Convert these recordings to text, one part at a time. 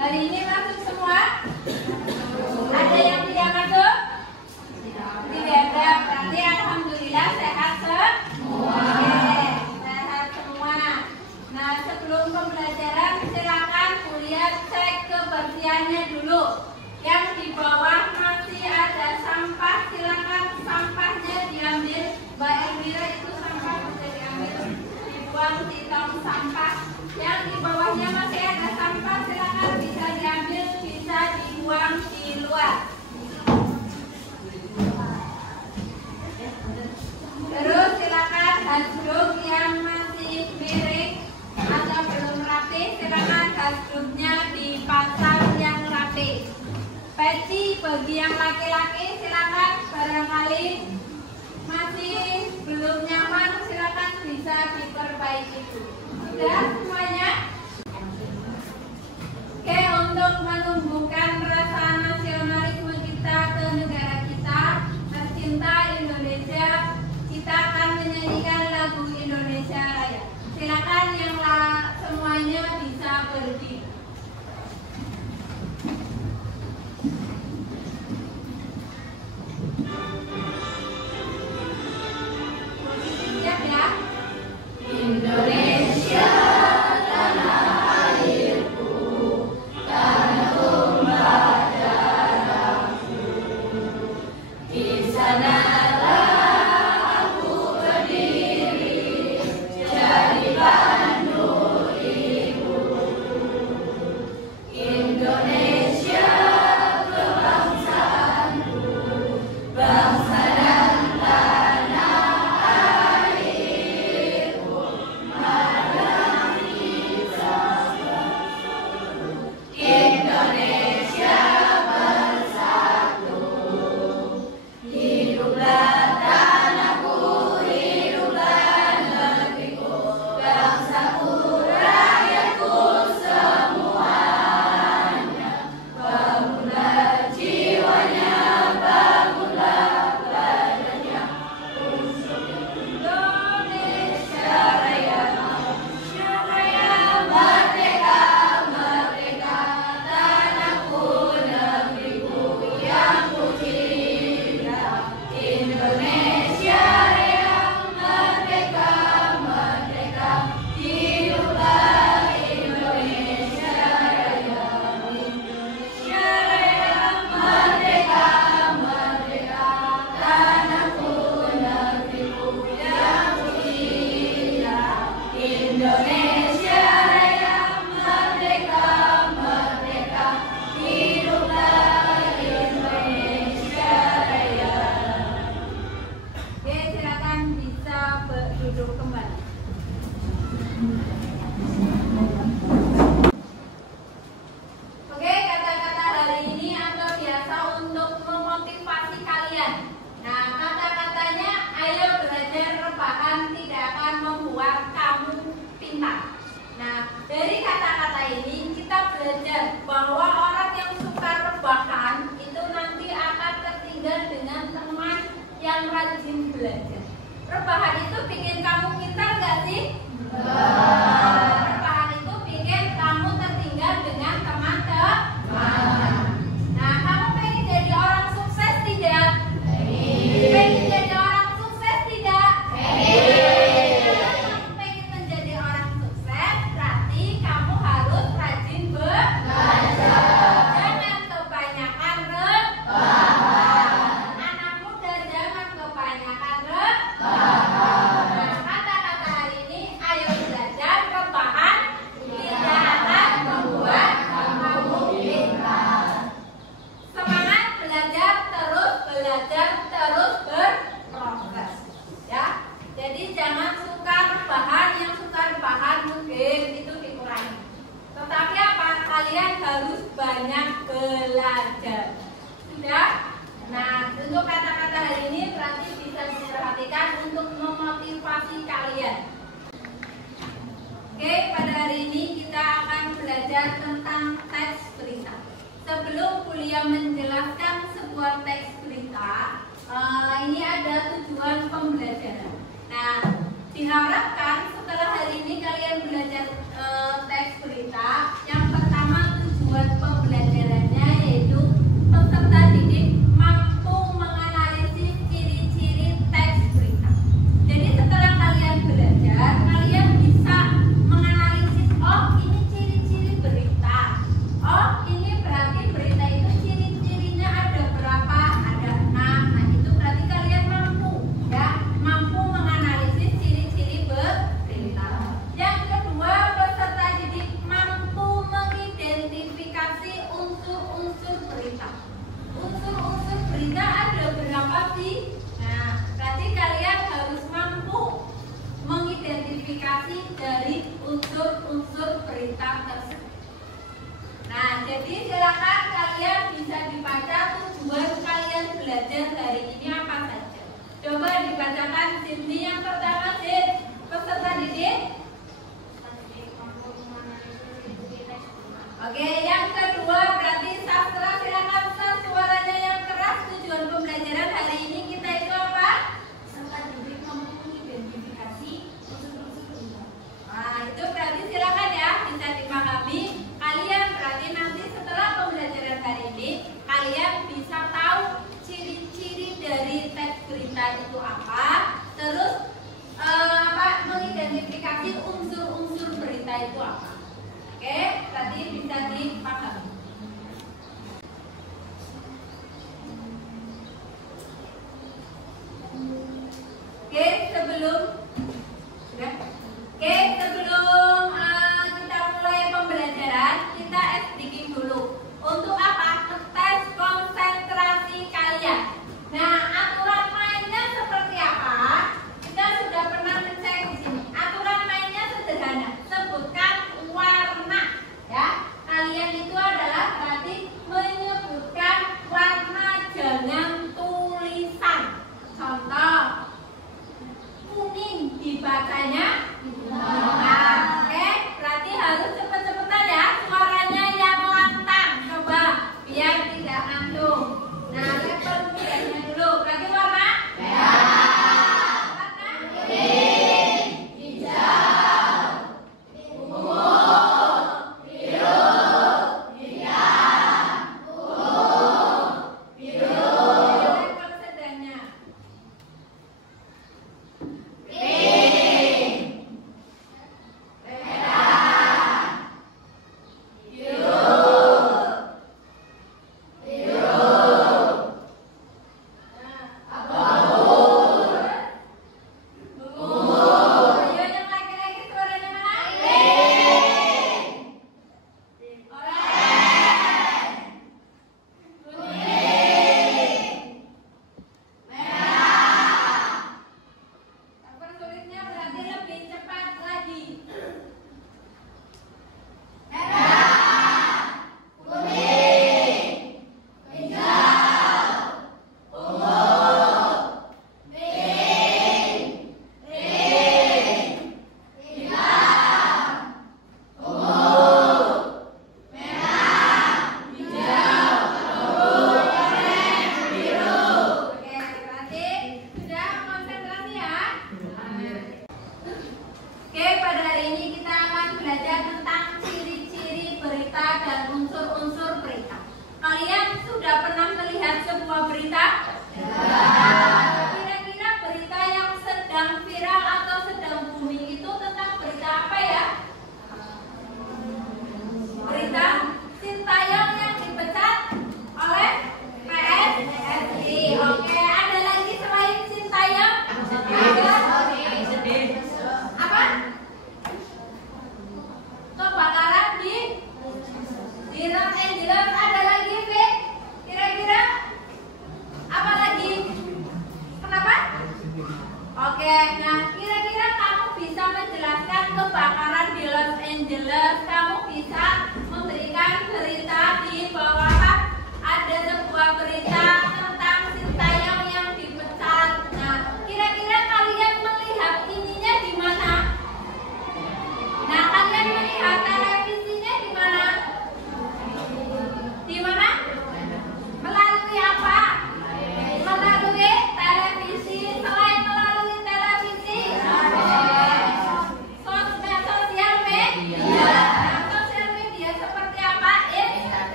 Hari ini masuk semua? Ada yang tidak masuk? Tidak ada. Berarti alhamdulillah sehat semua. Sehat semua. Nah, sebelum pembelajaran silakan kuliah cek kebersihannya dulu. Yang di bawah masih ada sampah, silakan sampahnya diambil. Mbak Elvira itu sampah bisa diambil, dibuang di tong sampah. Yang di bawahnya masih ada sampah, silakan bisa diambil, bisa dibuang di luar. Terus silakan handuk yang masih miring atau belum rapi, silakan handuknya dipasang yang rapi. Peci bagi yang laki-laki silakan, barangkali masih belum nyaman silakan bisa diperbaiki. Sudah semuanya? Oke, untuk menumbuhkan rasa nasionalisme kita ke negara kita tercinta Indonesia, kita akan menyanyikan lagu Indonesia Raya. Silakan yang semuanya bisa berdiri. Siap ya? Indonesia tanah airku, tanah tumpah darahku. Di sanalah aku berdiri, jadi pandu ibu. Indonesia kebangsaanku, bangsa dan tanah airku. Mari kita Indonesia bersatu. Hiduplah tanahku, hiduplah negeriku, bangsaku, rakyatku semuanya. Bangunlah jiwanya, bangunlah badannya untuk Indonesia Raya. Indonesia Raya merdeka, merdeka, tanahku, negeriku yang ku cinta. Indonesia Raya merdeka, merdeka, hiduplah Indonesia Raya. Indonesia Raya merdeka, merdeka, tanahku, negeriku yang ku cinta. Indonesia Raya merdeka, merdeka, hiduplah Indonesia Raya. Oke, silakan bisa berduduk kembali. Oke, kata-kata hari ini atau biasa untuk memotivasi kalian. Nah, kata-katanya ayo belajar rebahan tidak akan membuat kamu pintar. Nah, dari kata-kata ini kita belajar bahwa orang yang suka rebahan itu nanti akan tertinggal dengan teman yang rajin belajar. Rebahan itu bikin kamu pintar nggak sih? Rebahan itu bikin kamu tertinggal dengan teman-teman. Nah, kamu pengen jadi orang sukses tidak? Pengen jadi orang sukses tidak? Kalau kamu pengen menjadi orang sukses, berarti kamu harus rajin belajar. Jangan kebanyakan rebahan. Anak muda jangan kebanyakan rebahan. Nah, kata-kata hari ini, ayo belajar rebahan tidak akan membuat kamu pintar. Semangat belajar, terus berproses. Ya, jadi jangan suka rebahan, yang suka rebahan mungkin itu dikurangi. Tetapi apa? Kalian harus banyak belajar. Sudah? Nah, untuk kata-kata hari ini berarti bisa diperhatikan untuk memotivasi kalian. Oke, pada hari ini kita akan belajar tentang teks berita. Sebelum kuliah menjelaskan sebuah teks berita, ini ada tujuan pembelajaran. Nah, diharapkan setelah hari ini kalian belajar teks berita. Yang pertama, tujuan jadi silakan kalian bisa dibaca tujuan kalian belajar hari ini apa saja. Coba dibacakan Cindy yang pertama, Cindy. Peserta didik. Oke, yang kedua berarti sastra. Silakan suaranya yang keras. Tujuan pembelajaran hari ini kita itu apa? Peserta didik mampu mengidentifikasi unsur-unsur. Nah, itu berarti silakan ya bisa dipahami. Kalian berarti nanti setelah pembelajaran hari ini kalian bisa tahu ciri-ciri dari teks berita itu apa. Terus mengidentifikasi unsur-unsur berita itu apa. Oke, tadi bisa dipahami. Oke, sebelum kita mulai pembelajaran, kita speaking dulu. Untuk apa? Tes konsentrasi kalian. Nah, aturan mainnya seperti apa? Kita sudah pernah mencek di sini. Aturan mainnya sederhana. Sebutkan warna, ya. Kalian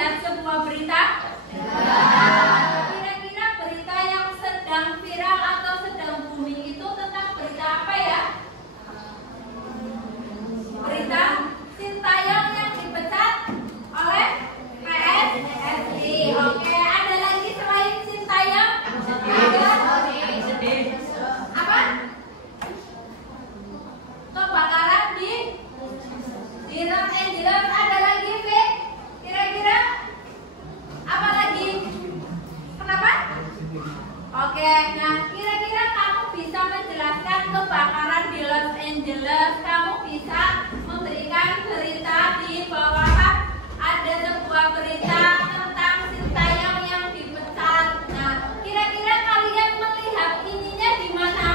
melihat sebuah berita? Kira-kira berita yang sedang viral atau sedang booming itu tentang berita apa ya? Berita Sintayong yang dipecat oleh PSSI. Oke, ada lagi selain Sintayong? Apa? Kebakaran di Los Angeles. Ada lagi, Fit? Kira-kira apa lagi? Kenapa? Oke, nah kira-kira kamu bisa menjelaskan kebakaran di Los Angeles. Kamu bisa memberikan berita di bawah. Ada sebuah berita tentang Sintayong yang dipecat. Nah, kira-kira kalian melihat ininya di mana?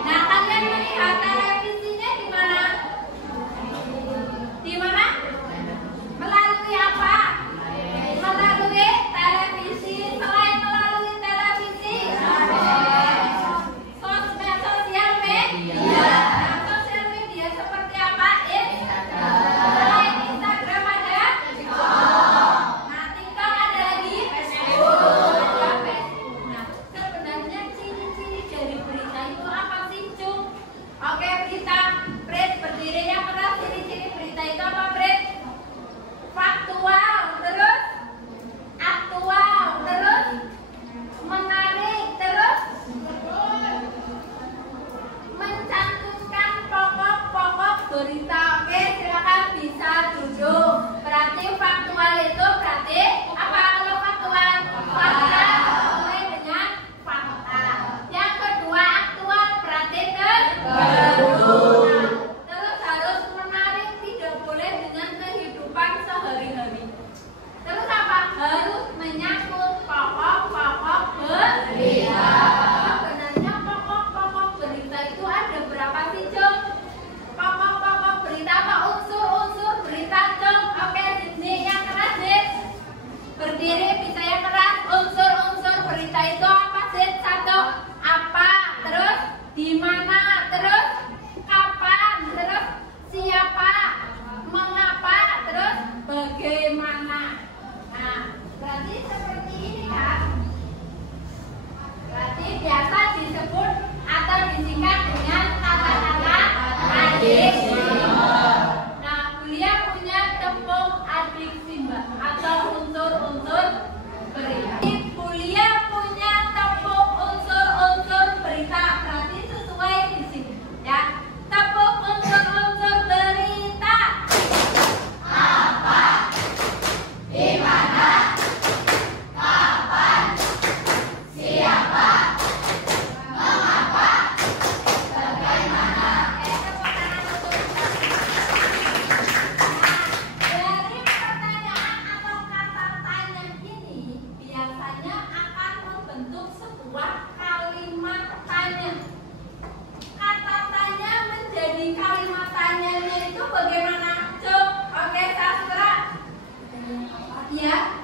Nah, kalian melihat televisinya di mana? Di mana? Melalui apa? Melalui televisi. Selain melalui televisi, sosial media. Nah, sosial media seperti apa? Selain Instagram ada TikTok. Nah, TikTok ada lagi Facebook. Nah, sebenarnya ciri-ciri dari berita itu apa sih, Cung? Oke, berita. Fred, berdiri yang keras. Ciri-ciri berita itu apa, Fred? Faktual, terus aktual, terus menarik, terus mencantumkan pokok-pokok berita. Oke, silakan bisa duduk. Berarti faktual itu berarti apa? Kalau faktual, fakta sesuai dengan fakta. Yang kedua, aktual berarti terbaru. Terus harus menarik, tidak boleh dengan kehidupan sehari-hari. Terus apa? Harus menyangkut pokok-pokok berita. Sebenarnya pokok-pokok berita itu ada berapa sih, Cung? Pokok-pokok berita apa? Unsur-unsur berita, Cung. Oke, Disney yang keras, Sid. Berdiri, bisa yang keras. Unsur-unsur berita itu apa, Sid? Satu, apa? Terus di mana? Terus kapan? Terus siapa? Mengapa? Terus bagaimana? Nah, berarti seperti ini kan? Berarti biasa disebut atau disingkat dengan kata-kata adiksi. Nah, beliau punya tepung adiksi, Mbak, atau unsur-unsur berita. Beliau punya tepung unsur-unsur berita. Berarti sesuai di sini, ya. Tepung unsur-unsur berita. Apa? Di mana? Kapan? Siapa? Mengapa? Bagaimana? Dari pertanyaan atau kata tanya ini biasanya akan membentuk sebuah kalimat tanya. Kata tanya menjadi kalimat tanyanya itu bagaimana? Cuk, oke, Sastra. Ya.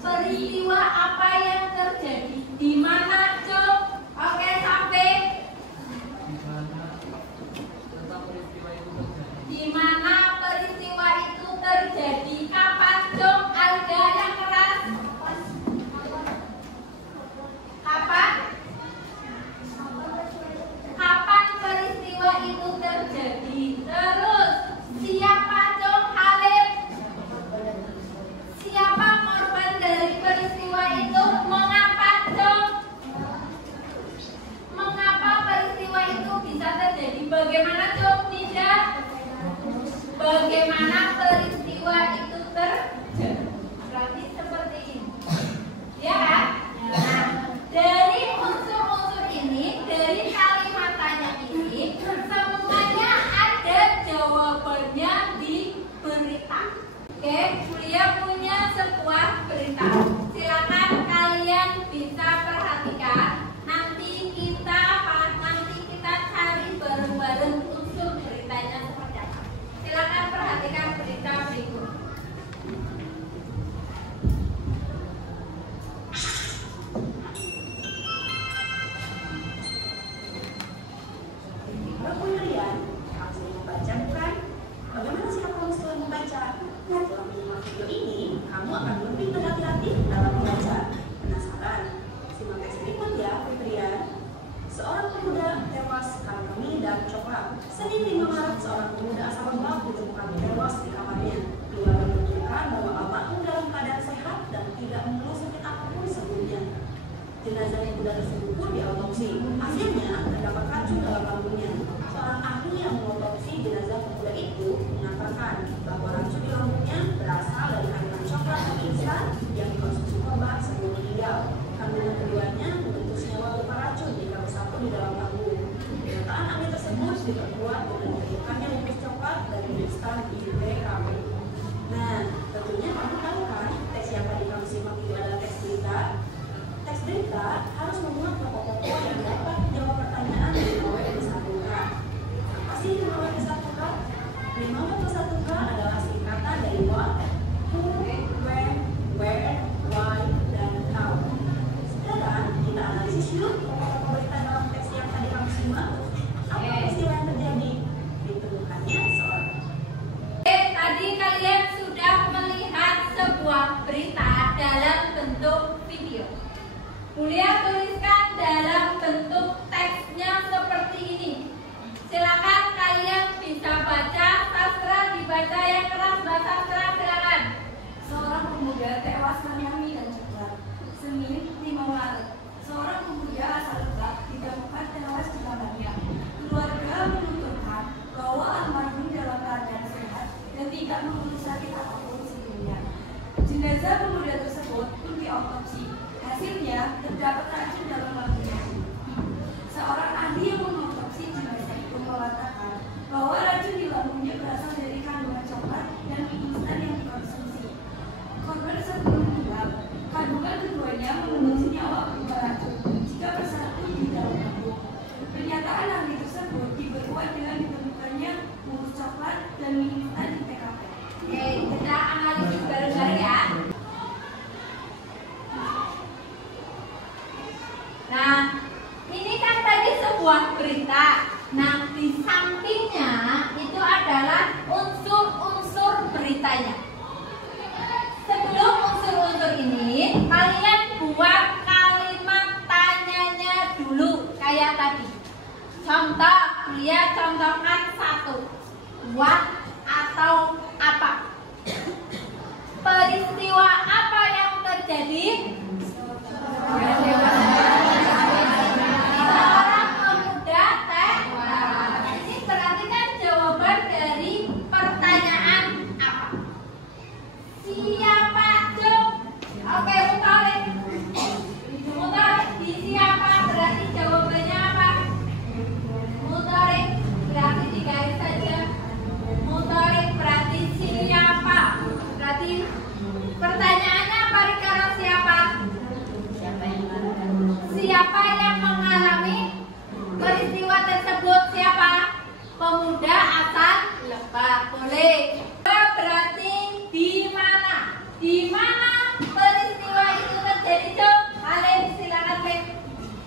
Peristiwa apa yang terjadi? Di mana, Cuk? Oke, sampai. Di mana peristiwa itu terjadi? Kapan, Cuk? Alga yang keras. Kapan? Kapan peristiwa itu terjadi? Terus siapa, Cuk? Halid. Siapa korban dari peristiwa itu? Mengapa, Cuk? Mengapa peristiwa itu bisa terjadi? Bagaimana, Cuk? Tidak. Bagaimana peristiwa itu terjadi? Berarti seperti ini. Ya kan? Nah, dari unsur-unsur ini, dari kalimat tanya ini, semuanya ada jawabannya di berita. Oke, Julia punya sebuah berita. Silakan kalian bisa perhatikan. Nanti kita cari bareng-bareng unsur beritanya seperti apa. Silakan perhatikan berita berikut. Kemudian, kamu membaca bukan? Bagaimana sih membaca. Setelah menyimak video ini, kamu akan lebih berhati-hati dalam membaca. Penasaran? Simak teks berikut ya, Fitrian. Seorang pemuda tewas karena minum coklat. Senin 5 Maret, seorang pemuda asal Lebak ditemukan tewas di kamarnya. Keluarga menunjukkan bahwa almarhum dalam keadaan sehat dan tidak mengeluh sakit apapun sebelumnya. Jenazah pemuda tersebut pun diautopsi. Hasilnya terdapat racun dalam lambungnya. Seorang ahli yang mengotopsi jenazah pemuda itu mengatakan bahwa racun di lambungnya berasal dari kandungan coklat dan instan yang dikonsumsi korban sebelum meninggal. Kandungan keduanya membentuk senyawa berupa racun jika bersatu di dalam lambung. Pernyataan ahli tersebut diperkuat dengan ditemukannya bungkus coklat dan mie instan di TKP. Nah, tentunya kamu tahu kan teks yang tadi kamu simak itu adalah teks berita. Teks berita harus memuat pokok-pokok yang dapat menjawab pertanyaan dari mulai dari 1K. Apa sih mulai dari 1K? 5+1K adalah singkatan dari what, who, when, where, why, dan how. Sekarang kita analisis yuk pokok-pokok berita dalam teks yang tadi kamu simak. Apa peristiwa yang terjadi? Ditemukannya seorang. Tadi kalian sudah melihat sebuah berita dalam bentuk video. Mulia tuliskan dalam bentuk teksnya seperti ini. Silakan kalian bisa baca, sastra dibaca yang keras, bahasa sastra silakan. Seorang pemuda tewas karena minum coklat. Senin 5 Maret, seorang pemuda asal Lebak ditemukan tewas di kamarnya. Keluarga menuturkan bahwa almarhum dalam keadaan sehat dan tidak mengeluh sakit apapun sebelumnya. Jenazah pemuda tersebut pun diautopsi. Hasilnya terdapat racun dalam lambungnya. Seorang ahli yang mengautopsi jenazah itu mengatakan bahwa racun di lambungnya berasal dari kandungan coklat dan mie instan yang dikonsumsi korban sebelum meninggal. Kandungan keduanya mengandung senyawa berupa racun jika bersatu di dalam lambung. Pernyataan ahli tersebut diperkuat dengan ditemukannya bungkus coklat dan mie instan di TKP. Oke, kita analisis bareng-bareng ya. Nah, ini kan tadi sebuah berita. Nah, di sampingnya itu adalah unsur-unsur beritanya. Sebelum unsur-unsur ini, kalian buat kalimat tanyanya dulu kayak tadi. Contoh, dia contohkan 1. What atau apa? Peristiwa apa yang terjadi? Seorang pemuda tewas. Ini berarti kan jawaban dari pertanyaan apa? Siapa? Jom. Oke, Mutarik. Mutarik di siapa berarti jawabannya apa? Mutarik berarti digaris saja. Mutarik berarti siapa? Berarti pertanyaannya apa, Rikara, siapa? Siapa yang mengalami peristiwa tersebut? Siapa? Pemuda asal Lebak. Boleh. Berarti di mana? Di mana peristiwa itu terjadi? Coba kalian silakan lihat.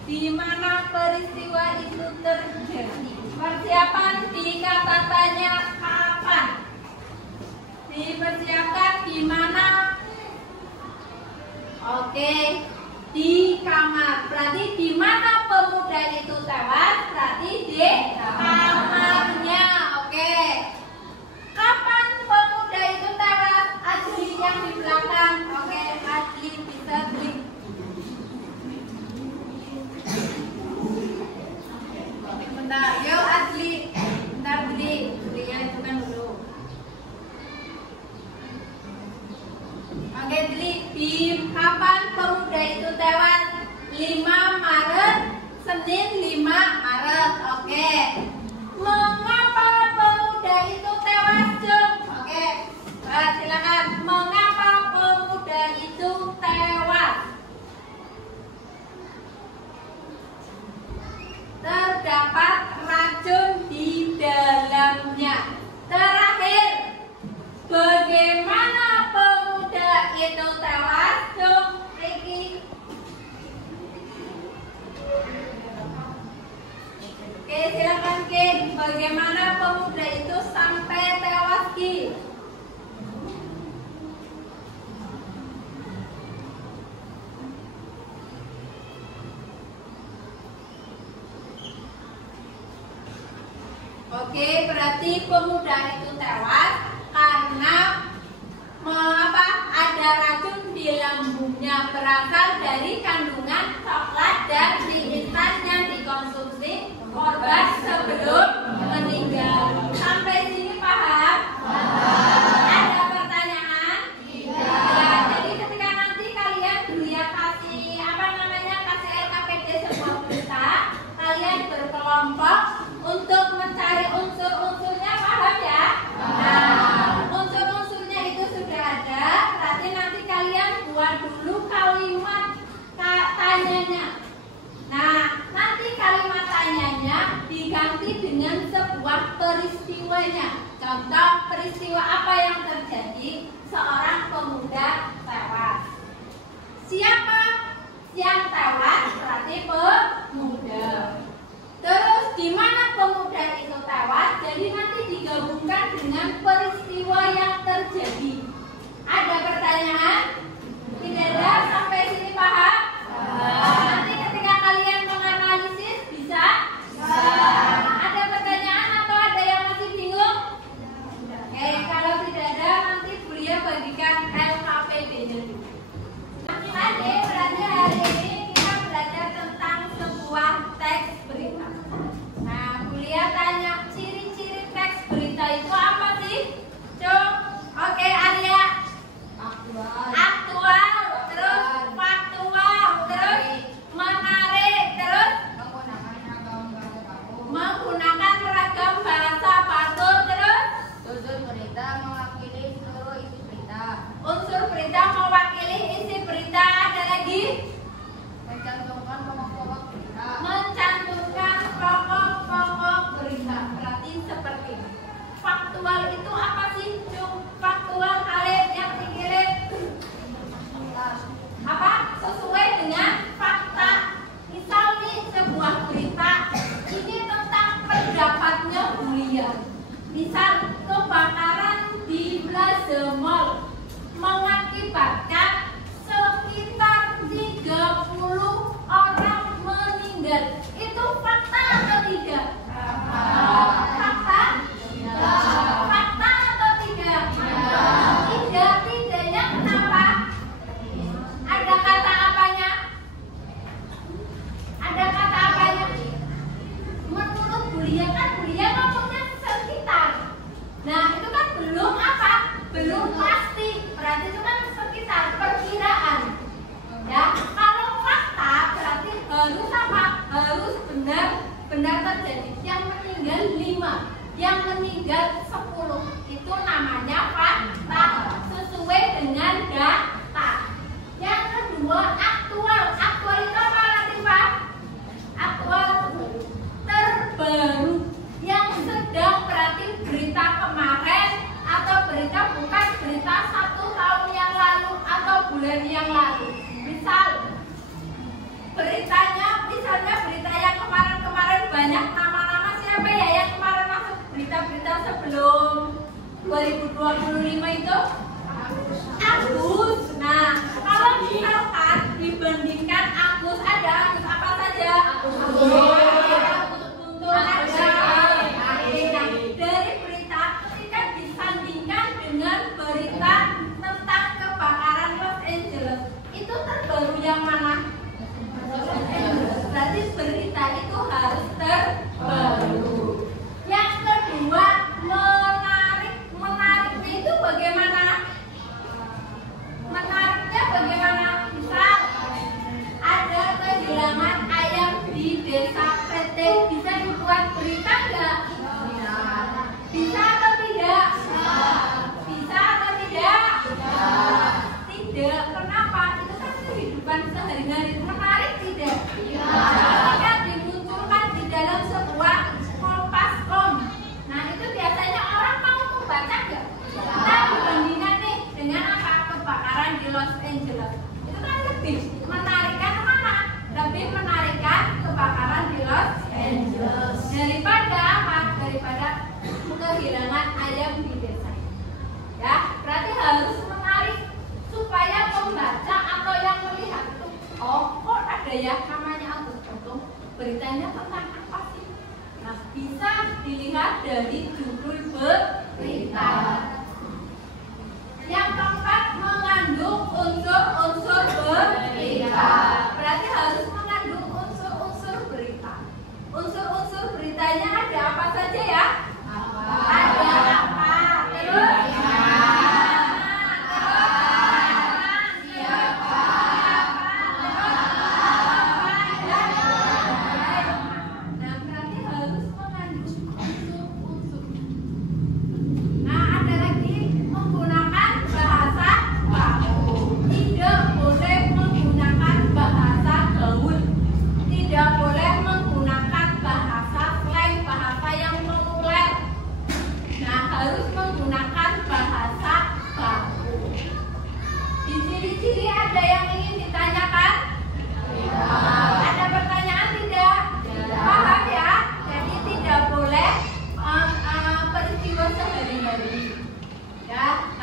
Di mana peristiwa itu terjadi? Persiapan di kata tanya kapan? Dipersiapkan di mana? Oke. Di kamar. Berarti di mana pemuda itu tewas? Berarti di kamarnya. Oke. Kapan pemuda itu tewas? Adli yang di belakang. Oke, Adli bisa klik. Bentar, yuk Adli. Bentar Adli. Adlinya itu kan dulu. Oke, Adli. Di kapan pemuda itu tewas? 5 Maret, Senin 5 Maret. Oke. Mengapa pemuda itu tewas, Jom? Oke. Silakan. Mengapa pemuda itu tewas? Terdapat racun di dalamnya. Terakhir, bagaimana pemuda itu tewas? Jom, Riki. Oke, silakan Ki. Bagaimana berarti pemuda itu tewas karena ada racun di lambungnya berasal dari kandungan coklat dan mie instan yang dikonsumsi korban sebelum meninggal. Sampai sini paham? Ada pertanyaan? Ya, jadi ketika nanti kalian dia kasih kasih LKPD sebuah berita, kalian berkelompok untuk mencari unsur-unsurnya, paham ya? Nah, unsur-unsurnya itu sudah ada, berarti nanti kalian buat dulu kalimat tanyanya. Nah, nanti kalimat tanyanya diganti dengan sebuah peristiwanya. Contoh peristiwa apa yang terjadi? Seorang pemuda tewas. Siapa yang tewas? Berarti pemuda. Terus di mana pemuda itu tewas? Jadi nanti digabungkan dengan peristiwa yang terjadi. Ada pertanyaan? Tidak ada? Sampai sini paham? Nanti ketika kalian menganalisis bisa? Ada pertanyaan atau ada yang masih bingung? Oke, kalau tidak ada nanti Bulia bagikan LKPD-nya dulu. Tadi berarti hari ini kita belajar tentang sebuah teks berita. Nah, Bulia tanya ciri-ciri teks berita itu apa sih? Cuk. Oke, Arya. Aktual, terus faktual, terus menarik, terus menggunakan ragam bahasa baku, terus Unsur berita mewakili seluruh isi berita. unsur berita mewakili isi berita. Ada lagi? Mencantumkan pokok-pokok berita. Mencantumkan pokok-pokok berita. Berarti seperti ini. Faktual itu apa sih? Faktual Khalid yang dikirim apa? Sesuai dengan fakta. Misal nih sebuah berita ini tentang pendapatnya Bulia. Misal kebakaran di Plaza Mall mengakibatkan sekitar 30 orang meninggal. Itu fakta atau tidak? Fakta? Fakta atau tidak? Tidak. Tidaknya kenapa? Ada kata apanya? Ada kata apanya? Menurut Bulia kan Bulia ngomongnya sekitar. Nah, itu kan belum apa? Belum pasti. Berarti itu kan sekitar, perkiraan. Ya, kalau fakta berarti harus apa? Harus benar terjadi. Yang meninggal 5, yang meninggal 10. Itu namanya fakta. Sesuai dengan data. Yang kedua, aktual. Aktual itu apa nanti, Pak? Aktual terbaru. Yang sedang berarti berita kemarin atau berita bukan berita 1 tahun yang lalu atau bulan yang lalu. Misal beritanya, misalnya berita yang kemarin-kemarin banyak nama-nama siapa ya yang kemarin masuk berita-berita sebelum 2025 itu? Agus. Nah, kalau misalkan dibandingkan Agus, ada Agus apa saja? Dari berita ketika disandingkan dengan berita tentang kebakaran Los Angeles, itu terbaru yang mana? Berarti berita itu harus terbaru. Yang kedua, menariknya itu bagaimana? Menariknya bagaimana? Misal ada kehilangan ayam di desa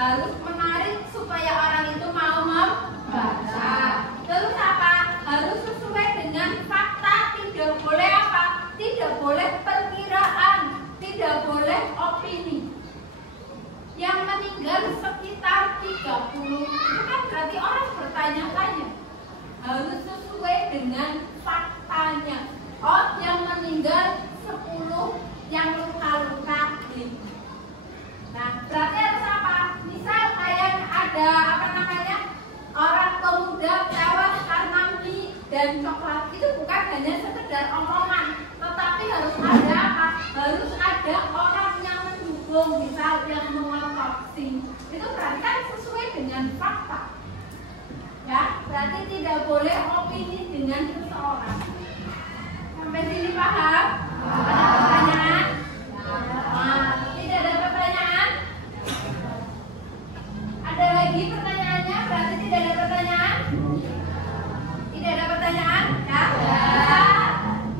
Harus menarik supaya orang itu mau membaca. Terus apa? Harus sesuai dengan fakta. Tidak boleh apa? Tidak boleh perkiraan. Tidak boleh opini. Yang meninggal sekitar 30, itu kan berarti orang bertanya-tanya. Harus sesuai dengan faktanya. Oh, yang meninggal 10, yang luka-luka 5. Nah, berarti harus apa? Misal kayak ada orang pemuda tewas karena mie dan coklat, itu bukan hanya sekedar omongan, tetapi harus ada apa? Harus ada orang yang mendukung, misal yang mengotopsi. Itu berarti kan sesuai dengan fakta. Ya, berarti tidak boleh opini dengan seseorang. Sampai sini paham? Ada pertanyaan? Tidak ada pertanyaan? Ada lagi pertanyaannya? Berarti tidak ada pertanyaan? Tidak ada pertanyaan? Ya?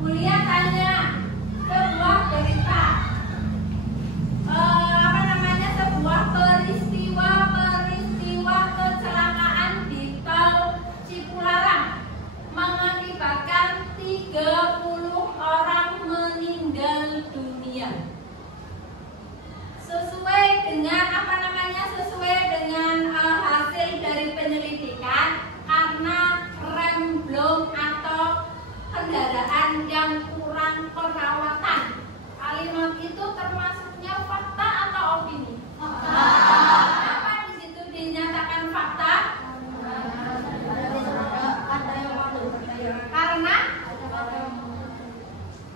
Mulia tanya sebuah berita, sebuah peristiwa kecelakaan di tol Cipularang mengakibatkan 30 orang meninggal dunia. Sesuai dengan sesuai dengan hasil dari penyelidikan, karena remblong atau kendaraan yang kurang perawatan. Kalimat itu termasuknya fakta atau opini? Kenapa di situ dinyatakan fakta? Karena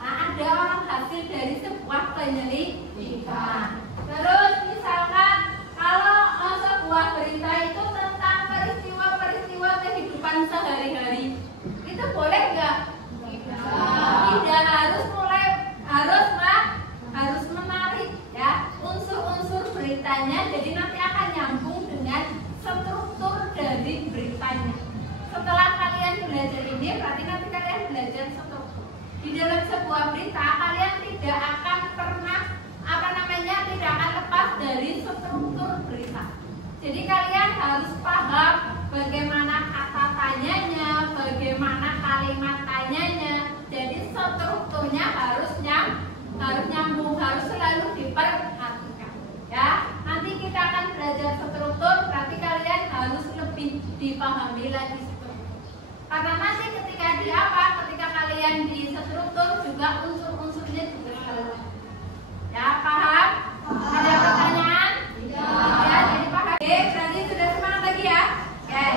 ada orang hasil dari sebuah penyelidikan. Terus misalkan kalau sebuah berita itu tentang peristiwa-peristiwa kehidupan sehari-hari, itu boleh nggak? Tidak. Harus menarik ya unsur-unsur beritanya. Jadi nanti akan nyambung dengan struktur dari beritanya. Setelah kalian belajar ini, berarti nanti kalian belajar struktur. Di dalam sebuah berita kalian tidak akan pernah tidak akan lepas dari struktur berita. Jadi kalian harus paham bagaimana kata tanyanya, bagaimana kalimat tanyanya. Jadi strukturnya harus nyambung, harus selalu diperhatikan. Ya, nanti kita akan belajar struktur, berarti kalian harus lebih dipahami lagi struktur. Karena nanti ketika kalian di struktur juga unsur-unsurnya juga keluar. Ya, paham? Ada pertanyaan? Ya, jadi paham. Oke, berarti sudah semangat lagi ya. Oke.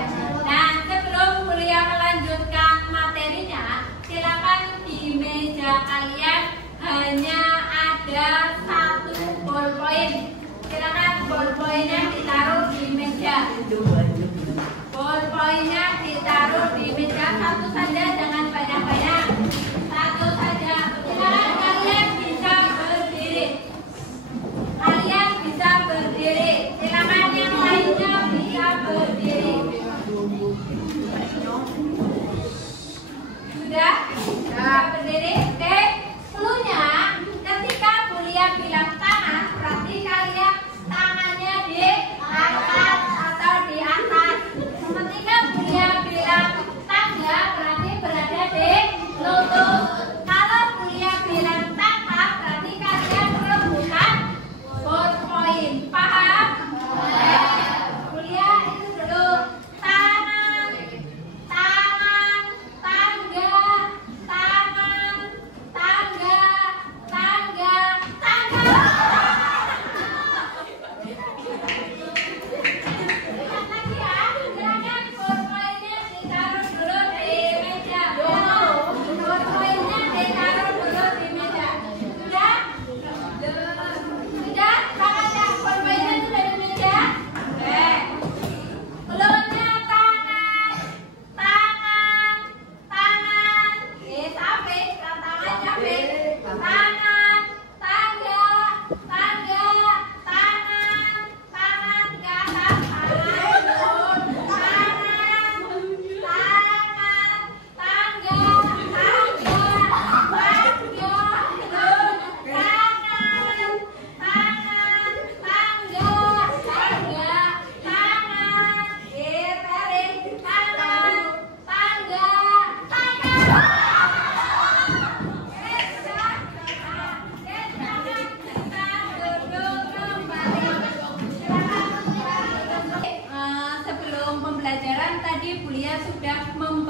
Nah, sebelum kuliah melanjutkan materinya, silakan di meja kalian hanya ada 1 ballpoint. Silakan ballpointnya ditaruh di meja. Ballpointnya ditaruh di meja, 1 saja, jangan banyak-banyak. 1 saja. Silakan kalian bisa berdiri. Kalian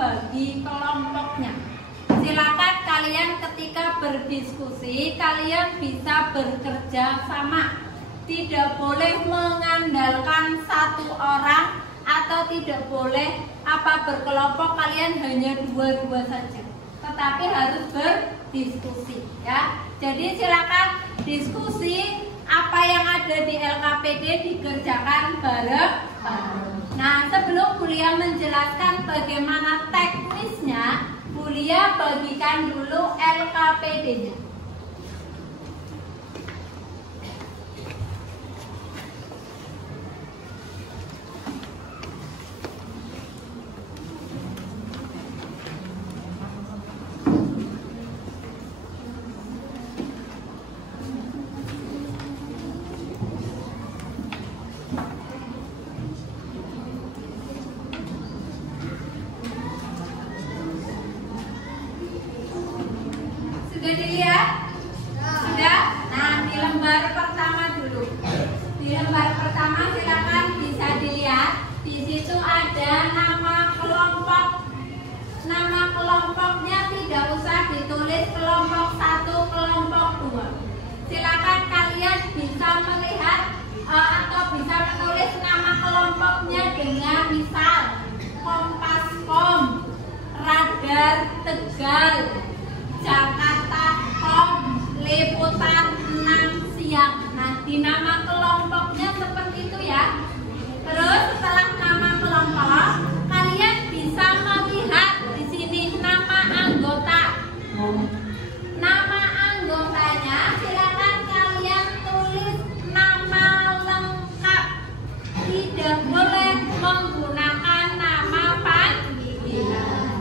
bagi kelompoknya. Silakan kalian ketika berdiskusi kalian bisa bekerja sama. Tidak boleh mengandalkan satu orang atau tidak boleh berkelompok, kalian hanya dua-dua saja. Tetapi harus berdiskusi ya. Jadi silakan diskusi apa yang ada di LKPD dikerjakan bareng-bareng. Nah, sebelum Bulia menjelaskan bagaimana teknisnya, Bulia bagikan dulu LKPD-nya. Sudah dilihat? Sudah? Nah, di lembar pertama dulu. Di lembar pertama silakan bisa dilihat. Di situ ada nama kelompok. Nama kelompoknya tidak usah ditulis kelompok 1, kelompok 2. Silakan kalian bisa melihat atau bisa menulis nama kelompoknya dengan misal Kompaskom, Radar Tegal, Jakarta.com, Liputan 6 Siang. Nah, di nama kelompoknya seperti itu ya. Terus setelah nama kelompok, kalian bisa melihat di sini nama anggota. Nama anggotanya silakan kalian tulis nama lengkap. Tidak boleh menggunakan nama panggilan.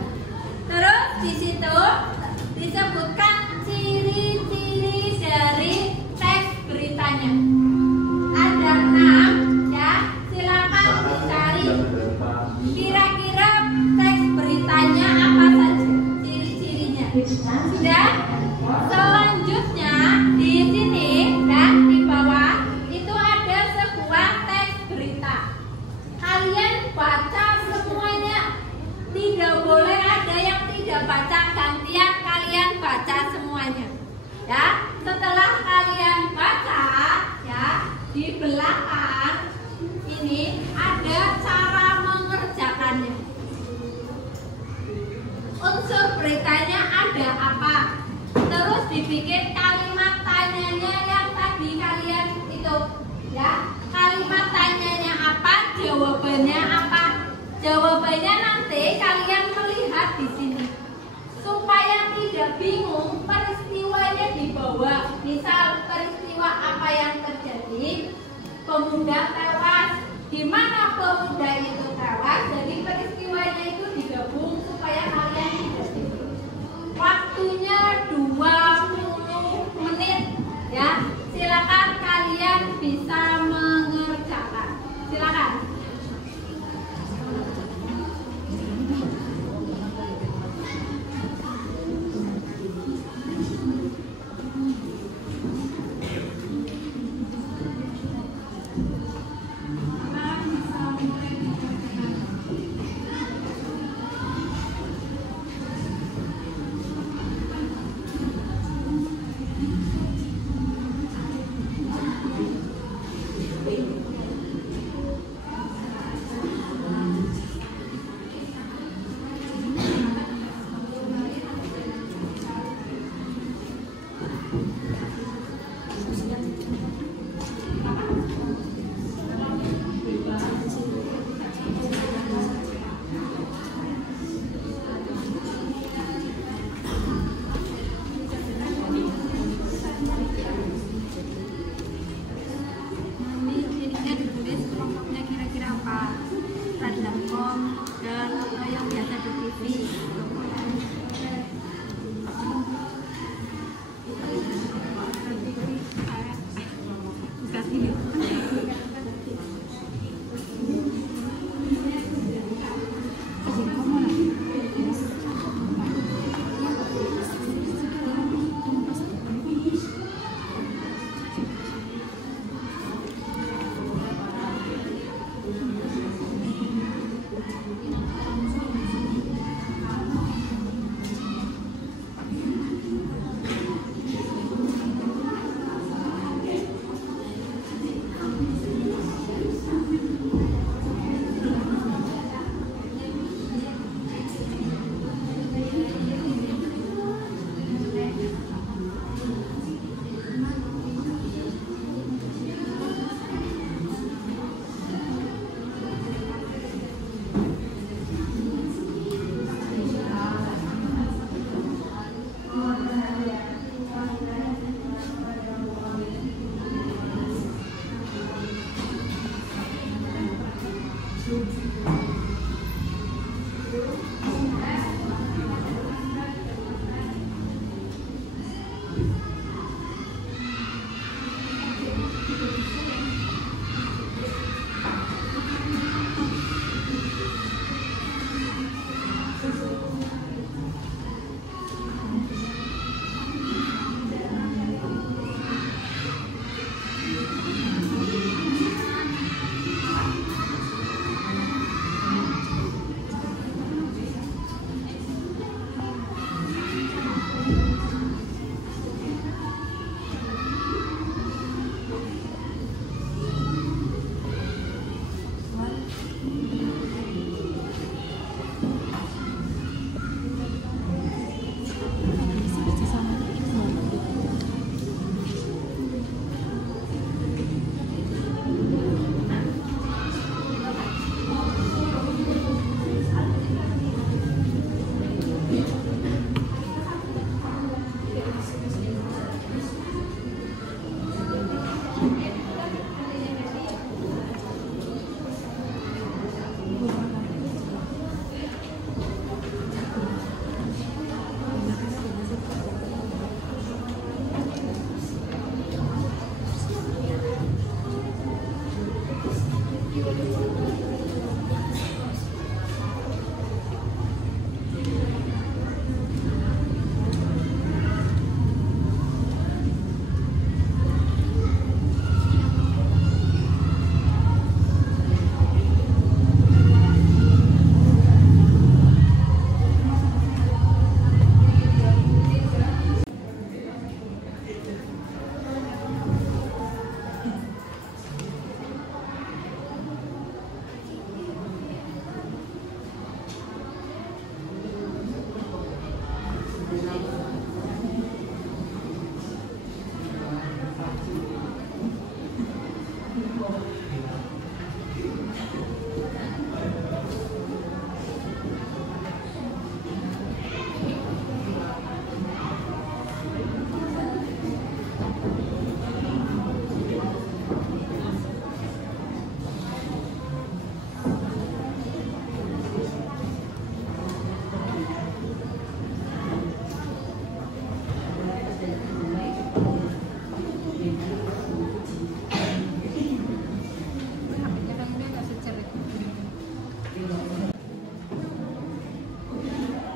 Terus di situ disebutkan ciri-ciri dari teks beritanya. Ada 6 ya. Silakan dicari kira-kira teks beritanya apa saja, ciri-cirinya. Sudah? Selanjutnya di sini dan di bawah itu ada sebuah teks berita. Kalian baca semuanya. Tidak boleh ada yang tidak baca, gantian kalian baca semuanya. Ya, setelah kalian baca ya, di belakang ini ada cara mengerjakannya. Unsur beritanya ada apa? Terus dibikin kalimat tanyanya yang tadi kalian itu ya. Kalimat tanyanya apa? Jawabannya apa? Jawabannya nanti kalian melihat di sini. Supaya tidak bingung, peristiwanya di bawah. Misal peristiwa apa yang terjadi? Pemuda tewas. Di mana pemuda itu tewas? Jadi peristiwanya itu digabung supaya kalian tidak bingung. Waktunya 20 menit ya. Silakan kalian bisa mengerjakan. Silakan.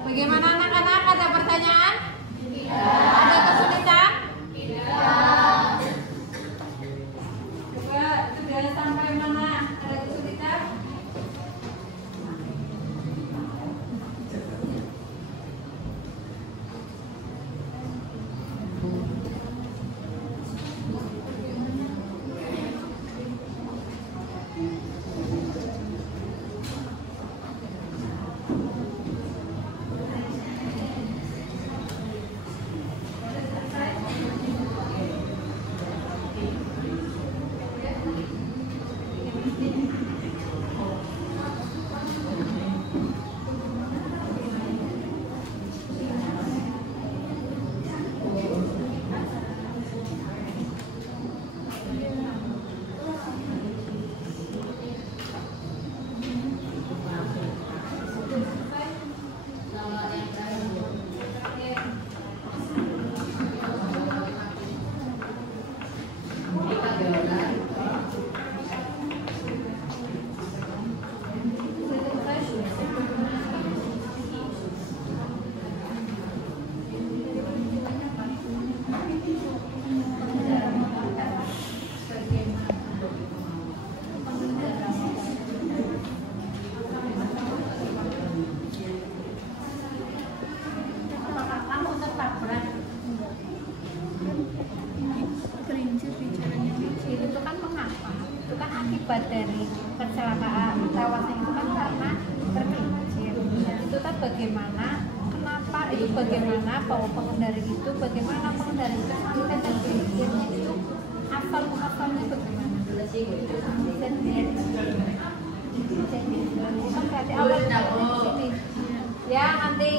Bagaimana anak-anak? Ada pertanyaan? Ada kesulitan? Coba sudah sampai mana? Ada kesulitan? Akibat dari kecelakaan tewasnya itu kan karena tergelincir. Itu kan bagaimana, kenapa itu bagaimana bahwa pengendara itu sampai tergelincirnya itu asal muasalnya bagaimana? Kan berarti awal dari sini. Ya nanti.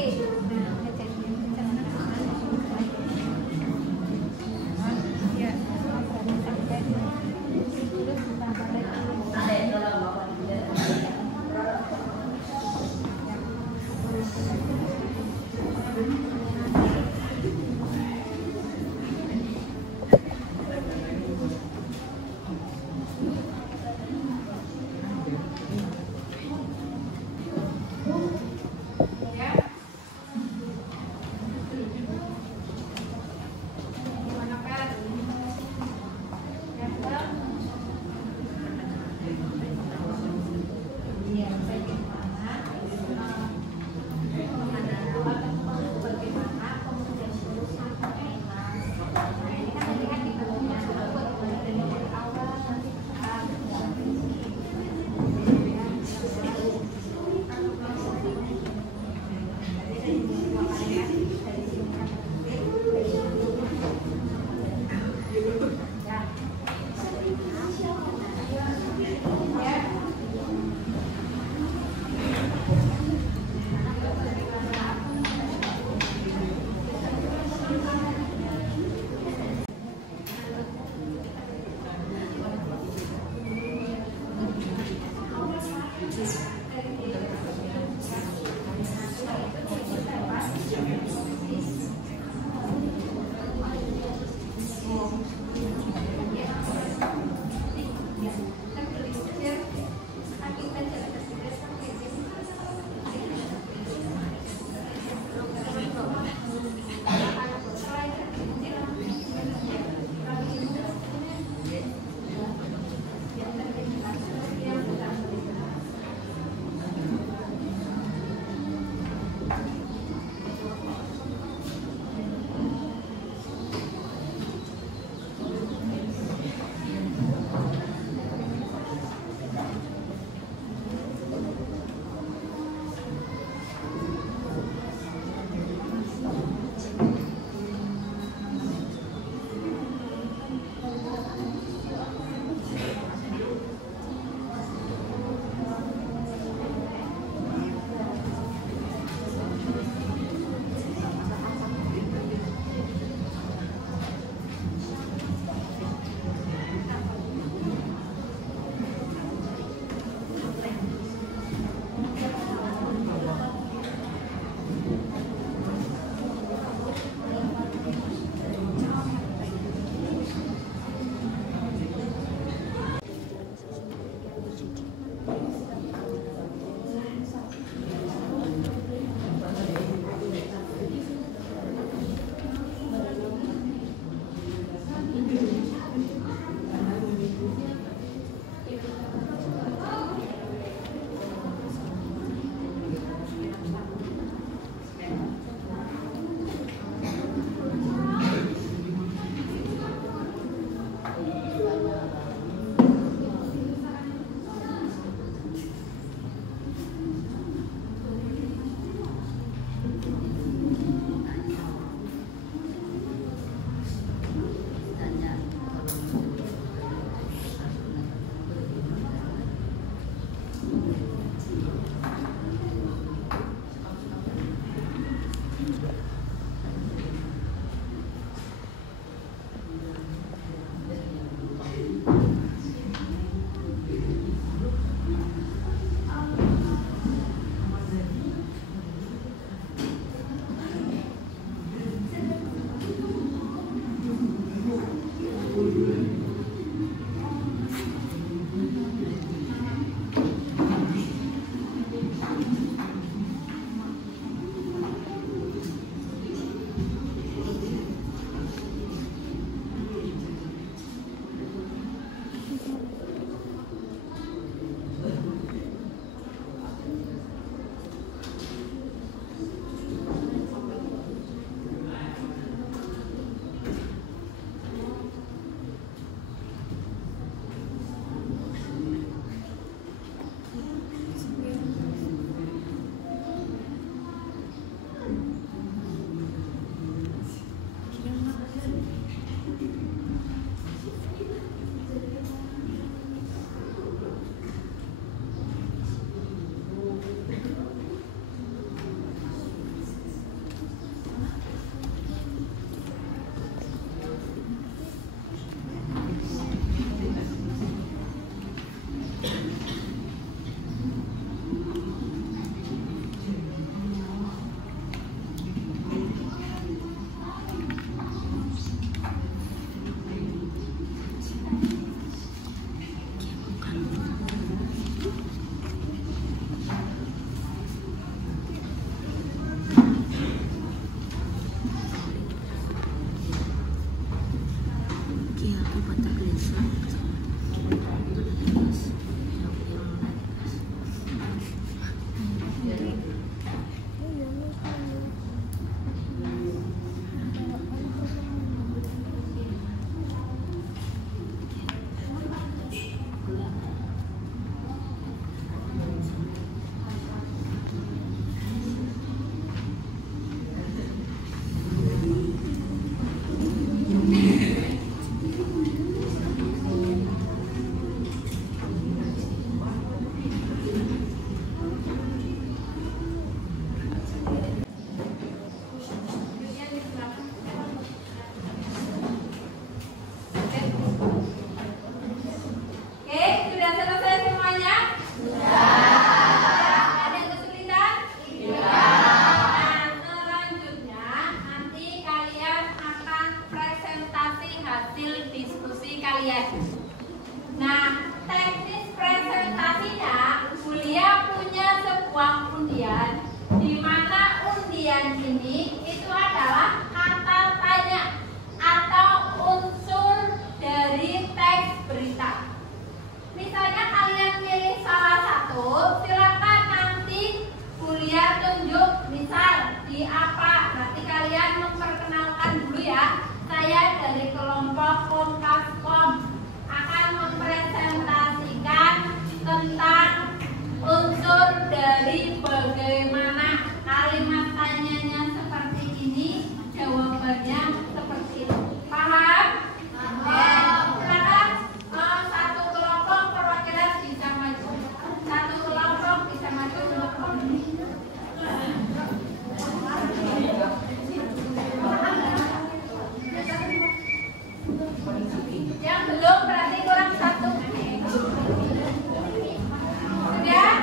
Sudah?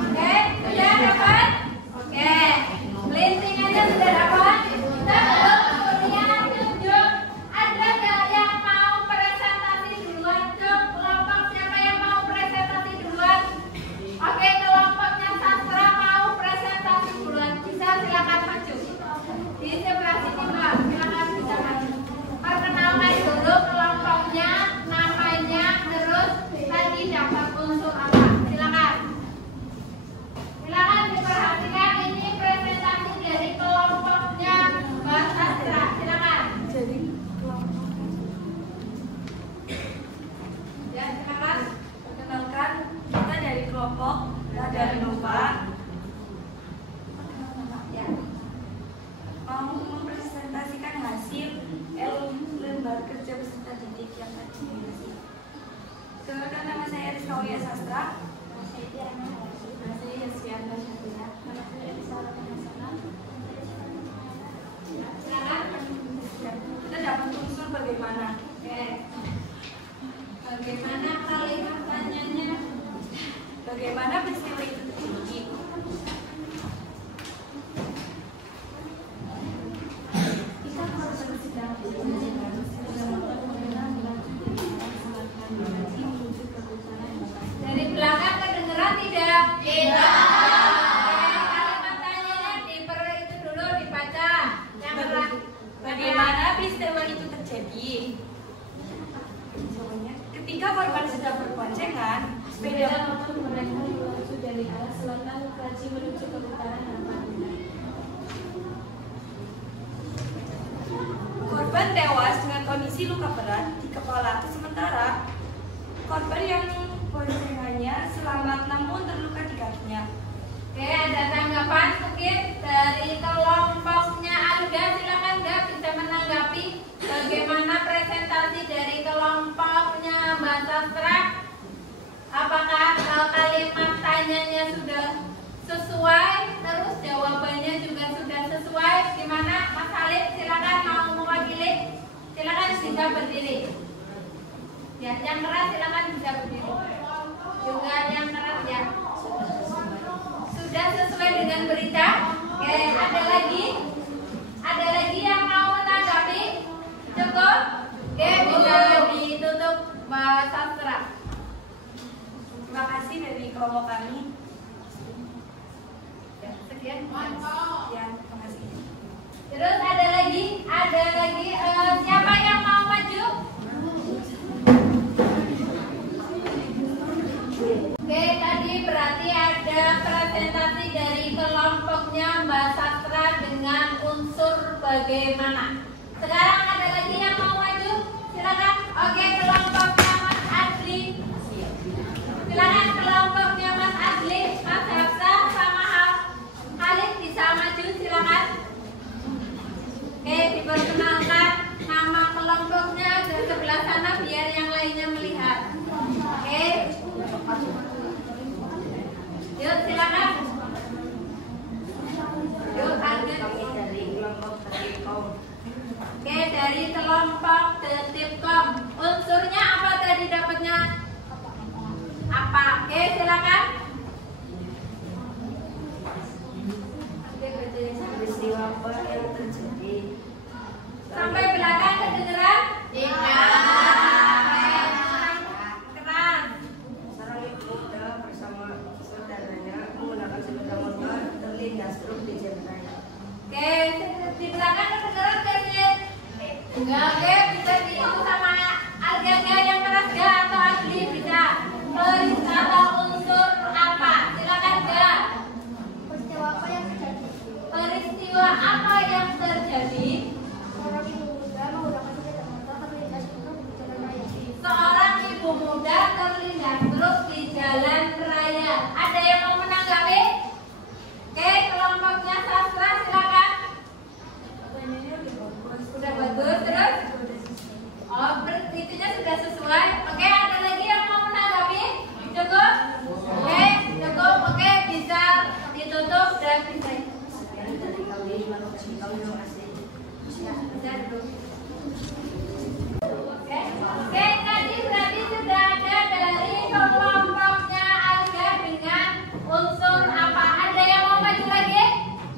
Oke, sudah dapat? kelompok dan lupa ya, mau mempresentasikan hasil lembar kerja peserta didik yang tadi dikasih. Kenalkan, nama saya Rizka Ulia Sastra. Kita dapat unsur bagaimana? Bagaimana kalimat tanyanya? Bagaimana peristiwa itu terjadi? Dari belakang kedengeran tidak? Tidak. Kalimat tanyanya itu dulu dibaca. Yang Bagaimana peristiwa itu terjadi? Ketika korban sedang berboncengan, sepeda motor mereka menuju dari arah selatan Keraji menuju ke utara harapan. korban tewas dengan kondisi luka berat di kepala. Sementara korban yang boncengannya selamat namun terluka di kakinya. Oke, ada tanggapan mungkin dari kelompoknya Alga? Silakan Gak bisa menanggapi bagaimana presentasi dari kelompoknya Mbak Sastra. Apakah kalimat tanyanya sudah sesuai, terus jawabannya juga sudah sesuai? Gimana Mas Halid? Silakan mau mewakili. Silakan bisa berdiri. Ya, yang keras silakan bisa berdiri. Juga yang keras ya. Sudah sesuai dengan berita? Oke, ada lagi? Ada lagi yang mau menanggapi? Cukup? Oke, bisa ditutup Mbak Sastra. Terima kasih dari kelompok kami. Ya, sekian. Ya, terima kasih. Terus ada lagi? Siapa yang mau maju? Oke, tadi berarti ada presentasi dari kelompoknya Mbak Sastra dengan unsur bagaimana. Sekarang ada lagi yang mau maju? Silakan. Oke, kelompoknya Mas Adli. Silakan kelompoknya Mas Adli, Mas Hafsa sama Halid bisa maju, silakan. Oke, diperkenalkan nama kelompoknya ke sebelah sana biar yang lainnya melihat. Oke. Yuk, silakan. Yuk, Anda. Oke, dari kelompok Detikkom. Unsurnya apa tadi dapatnya? Apa? Oke, silakan. Peristiwa apa yang terjadi? Sampai belakang kedengeran? Tidak. Keras. Seorang ibu muda bersama saudaranya menggunakan sepeda motor terlindas truk di jalan raya. Oke, di belakang kedengeran kayaknya. Enggak, oke, bisa dihitung sama Alga yang keras gak atau Adli bisa. Atau unsur apa? Silakan gak. Peristiwa apa yang terjadi? Peristiwa apa yang terjadi? Seorang ibu muda menggunakan sepeda motor terlindas truk di jalan raya. Seorang ibu muda terlindas truk di jalan raya. Ada yang mau menanggapi? Oke, kelompoknya Sastra silakan. Sudah bagus, terus? Oh, itunya sudah sesuai. Oke, ada lagi yang mau menanggapi? Cukup? Oke, cukup. Oke, bisa ditutup dan bisa. Dari kami terima kasih. Ya, bisa dulu. Oke, tadi berarti sudah ada dari kelompoknya Alga dengan unsur apa? Ada yang mau maju lagi?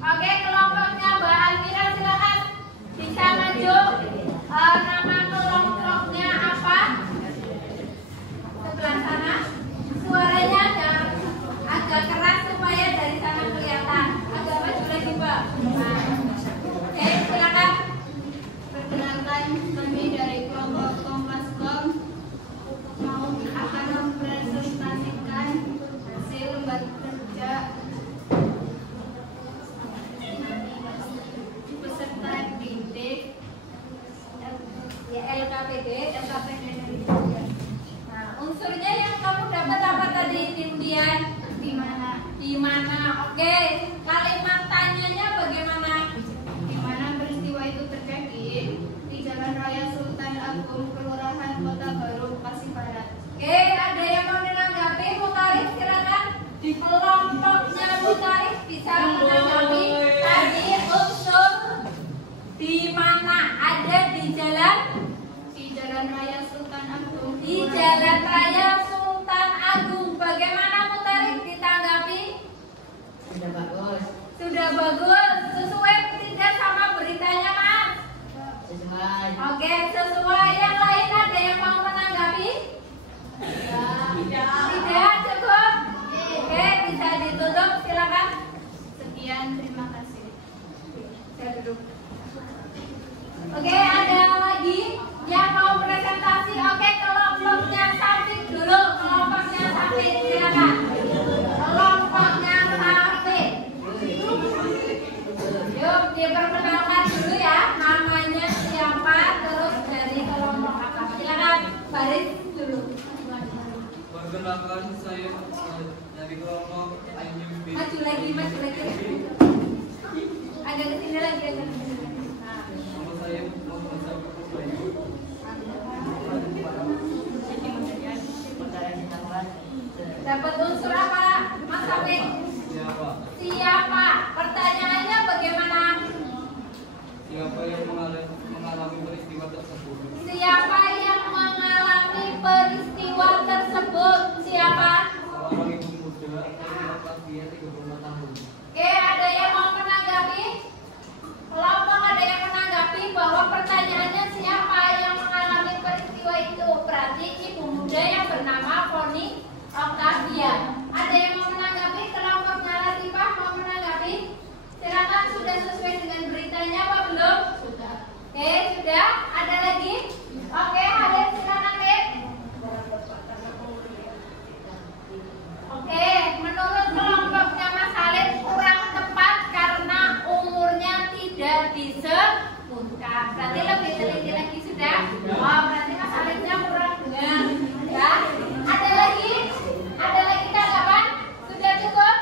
Oke, kelompoknya Mbak Almira silakan bisa maju. Nama kelompoknya apa? Sebelah sana. Suaranya agak keras supaya dari sana kelihatan. Agak maju lagi, Mbak. Nah. Oke, silakan. Perkenalkan kami di Jalan Raya Sultan Agung. Bagaimana Mutarik ditanggapi? Sudah bagus. Sudah bagus. Sesuai tidak sama beritanya, Mas? Sesuai. Oke, sesuai. Yang lain ada yang mau menanggapi? Tidak, cukup. Oke, bisa ditutup. Silakan. Sekian, terima kasih. Saya duduk. Oke, ada lagi yang mau presentasi? Oke, kelompoknya Safik dulu. Kelompoknya Safik, silakan. Kelompoknya Safik. Yuk, diperkenalkan dulu ya. Namanya siapa, terus dari kelompok apa. Silakan, baris dulu. Perkenalkan, saya dari kelompok IMB. Maju lagi. Agak kesini lagi, agak kesini. Nama saya Muhammad Safiq Bayu. Dapat unsur apa, Mas Safik? Siapa? Pertanyaannya bagaimana? Siapa yang mengalami peristiwa tersebut? Siapa yang mengalami peristiwa tersebut? Siapa? Seorang ibu muda yang berusia 35 tahun. Oke, ada yang mau menanggapi? Kelompok ada yang menanggapi bahwa pertanyaannya siapa yang mengalami peristiwa itu? Berarti ibu muda yang bernama Poni Octavia. Ada yang mau menanggapi? Kelompoknya Latifah mau menanggapi? Silakan, sudah sesuai dengan beritanya apa belum? Sudah. Oke, sudah. Ada lagi? Oke, ada silakan, Dek. Oke, menurut kelompoknya Mas Halid kurang tepat karena umurnya tidak disebutkan. Berarti lebih teliti lagi sudah. Oh, berarti Mas Halidnya kurang dengar. Ya. Ada lagi? Ada lagi tanggapan? Sudah cukup?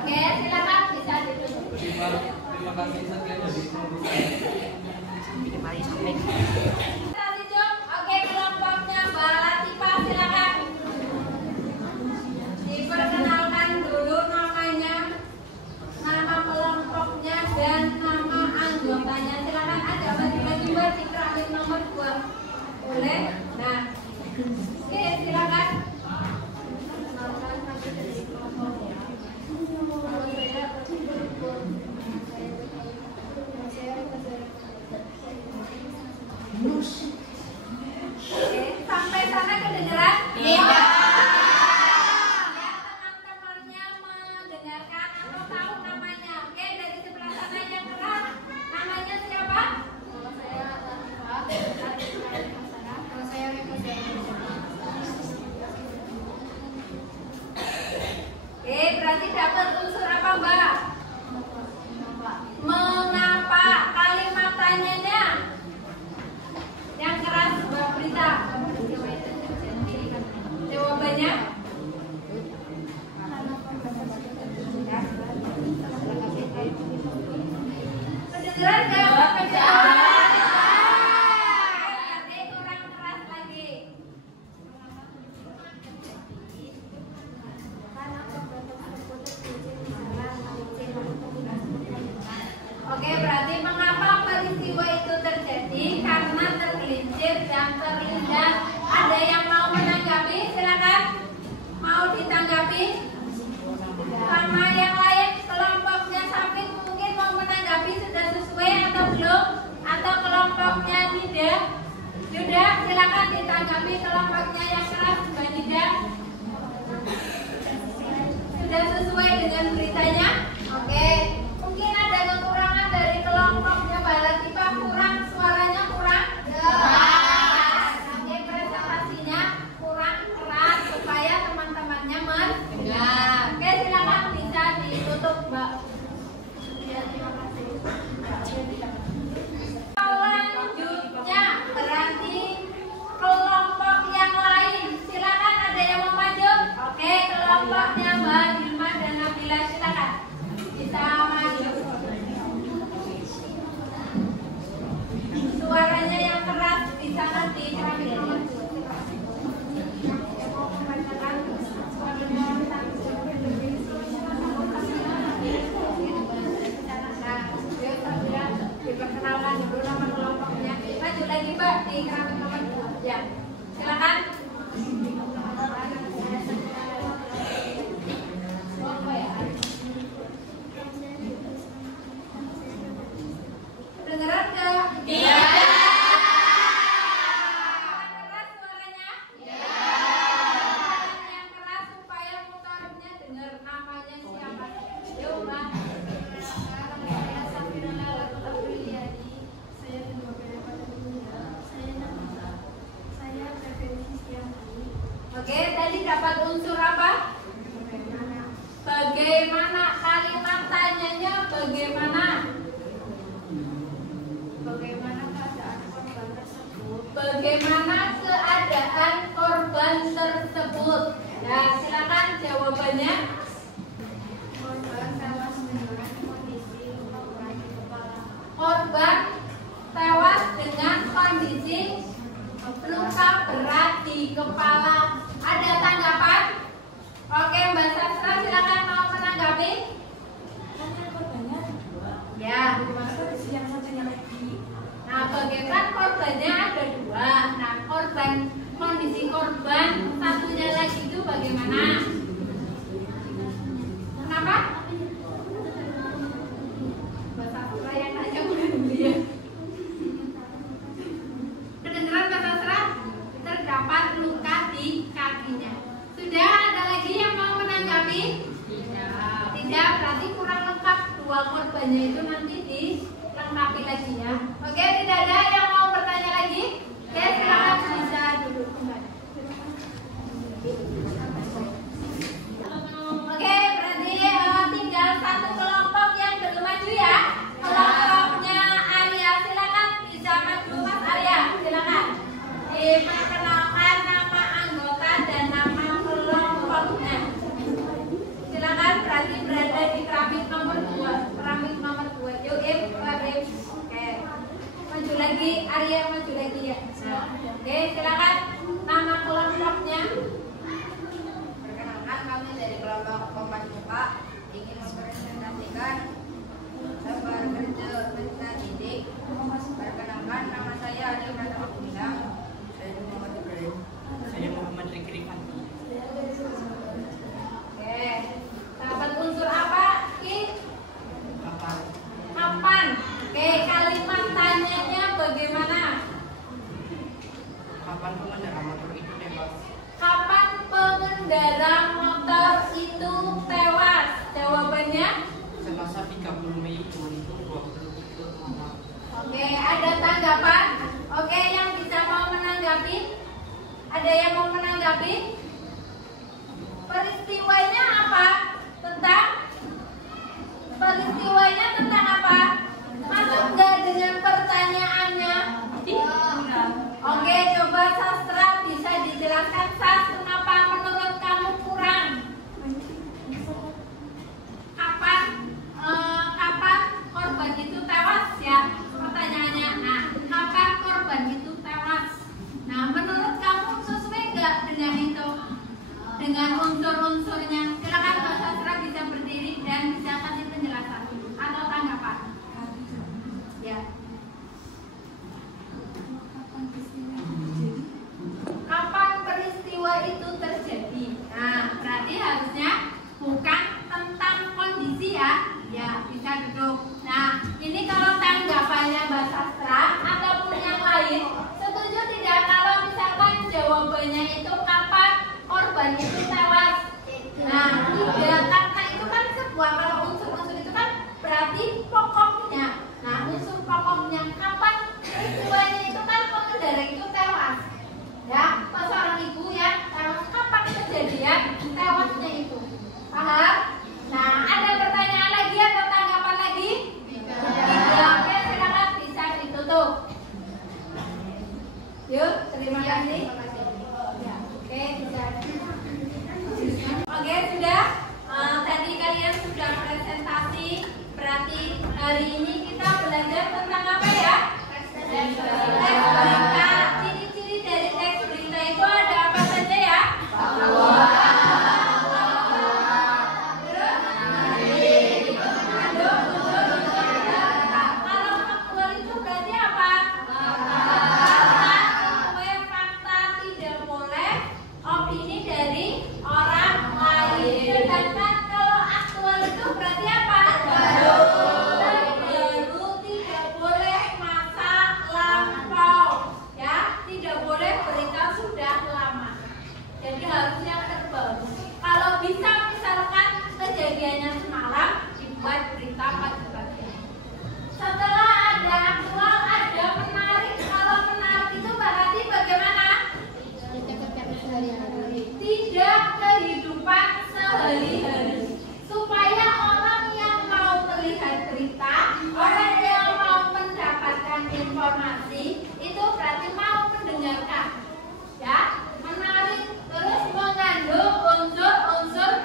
Oke, silakan bisa ditutup. Terima kasih, sekian dari kelompok saya. Oke, kelompoknya Mbak Latifah silakan. Diperkenalkan dulu namanya, nama kelompoknya dan nama anggotanya. Silakan ada bagi-bagi Mbak di keramik nomor 2. Boleh? Nah. Oke, silakan. Kenalkan lagi dari kelompoknya. Kalau saya Oke, sampai sana kedengeran? Iya. Ya, teman-temannya mendengarkan atau tahu namanya. Oke, dari sebelah sana yang keras. Namanya siapa? Nama saya Latifah. Nama saya Oke, berarti dapat unsur apa, Mbak? Mengapa? Kalimat tanyanya yang keras, Mbak Berita. Jawabannya? Kedengeran nggak? Berarti kurang keras lagi. Oke, berarti mengapa peristiwa itu terjadi? Karena tergelincir dan terlindas. Ada yang mau menanggapi? Silakan. Mau ditanggapi? Sama yang lain, kelompoknya Safik mungkin mau menanggapi sudah sesuai atau belum? Atau kelompoknya tidak? Sudah, silakan ditanggapi kelompoknya yang keras, Mbak Nida. Sudah sesuai dengan beritanya? Oke. Mungkin ada kekurangan dari kelompoknya Mbak Latifah, kurang suaranya kurang keras. Oke, presentasinya kurang keras supaya teman-temannya mendengar. Oke, silakan bisa ditutup, Mbak. Ya, terima kasih. Selanjutnya berarti kelompok yang lain. Silakan, ada yang mau maju? Oke, kelompoknya Mbak Dilma dan Nabila, silakan. jawabannya? Korban tewas dengan kondisi luka berat di kepala. Korban tewas dengan kondisi luka berat di kepala. Ada tanggapan? Oke, Mbak Sastra silakan mau menanggapi. Kan korbannya Ya. masa yang satunya lagi. Nah, bagaimana korbannya ada dua. Nah, kondisi korban satunya lagi itu bagaimana? Kenapa? Mbak Sastra yang nanya bukan dia. Kedengeran Mbak Sastra? Terdapat luka di kakinya. Sudah ada lagi yang mau menanggapi? Tidak, berarti kurang lengkap. Dua korbannya itu nanti dilengkapi lagi ya. Oke, tidak ada yang mau bertanya lagi? Oke, silakan bisa duduk kembali. Oke, berarti tinggal satu kelompok yang belum maju ya. Kelompoknya Arya, silakan bisa maju Mas Arya, silakan. Diperkenalkan nama anggota dan nama kelompoknya. Silakan, berarti berada di keramik nomor 2. Keramik nomor 2. Yuk, Oke. Maju lagi, Arya maju lagi ya. Oke, silakan nama kelompoknya. Perkenalkan, kami dari kelompok Kompas Muka ingin mempresentasikan gambar kerja pendidikan didik. Perkenalkan, nama saya Adi Pratama Gumilang. Saya Muhammad Ibrahim. Saya Muhammad Fikri Fandi. Oke. Dapat unsur apa? Kapan? Kapan? Oke, kalimat tanyanya bagaimana? Kapan pengendara motor itu tewas? Kapan pengendara motor itu tewas? Jawabannya? Selasa 30 Mei 2023 malam. Oke, ada tanggapan? Oke, yang bisa mau menanggapi? Ada yang mau menanggapi? Peristiwanya apa? Peristiwanya tentang apa? Masuk nggak dengan pertanyaannya? Oke, coba Sastra bisa dijelaskan. Sas, kenapa menurut kamu kurang? Kapan korban itu tewas ya? Pertanyaannya. Nah, kapan korban itu tewas? Nah, menurut kamu sesuai nggak dengan itu? Dengan unsur-unsurnya? Silakan Mbak Sastra bisa berdiri dan bisa kasih penjelasan atau tanggapan. Ya. Kapan peristiwa itu terjadi? Nah, berarti harusnya bukan tentang kondisi ya. Ya, bisa duduk. Nah, ini kalau tanggapannya Mbak Sastra ataupun yang lain, setuju tidak kalau misalkan jawabannya itu kapan korban itu tewas? Nah, tidak, karena itu kan sebuah, kalau unsur-unsur itu kan berarti pokoknya. Nah, unsur pokoknya kapan peristiwanya itu kan pengendara itu tewas. Ya, seorang ibu ya tewas, kapan kejadian tewasnya itu? Paham? Nah, ada pertanyaan lagi atau tanggapan lagi? Tidak. Oke, silakan bisa ditutup. Yuk, terima kasih. Ya, oke, bisa. Oke, sudah. Tadi kalian sudah presentasi. Berarti hari ini kita belajar tentang apa ya? Teks berita. Ciri-ciri dari teks berita itu ada apa saja ya? Kalau faktual itu berarti apa? Fakta tidak boleh opini dari orang lain. Sedangkan kalau aktual itu berarti apa? Baru tidak boleh masa lampau, ya, tidak boleh berita sudah lama. Jadi harusnya terbaru. Kalau bisa misalkan kejadiannya semalam dibuat berita pagi-pagi. Setelah ada aktual, ada menarik. Kalau menarik itu berarti bagaimana? Tidak kehidupan sehari-hari. Supaya orang yang mau melihat berita, orang yang mau mendapatkan informasi, itu berarti mau mendengarkan. Ya, menarik terus mengandung unsur-unsur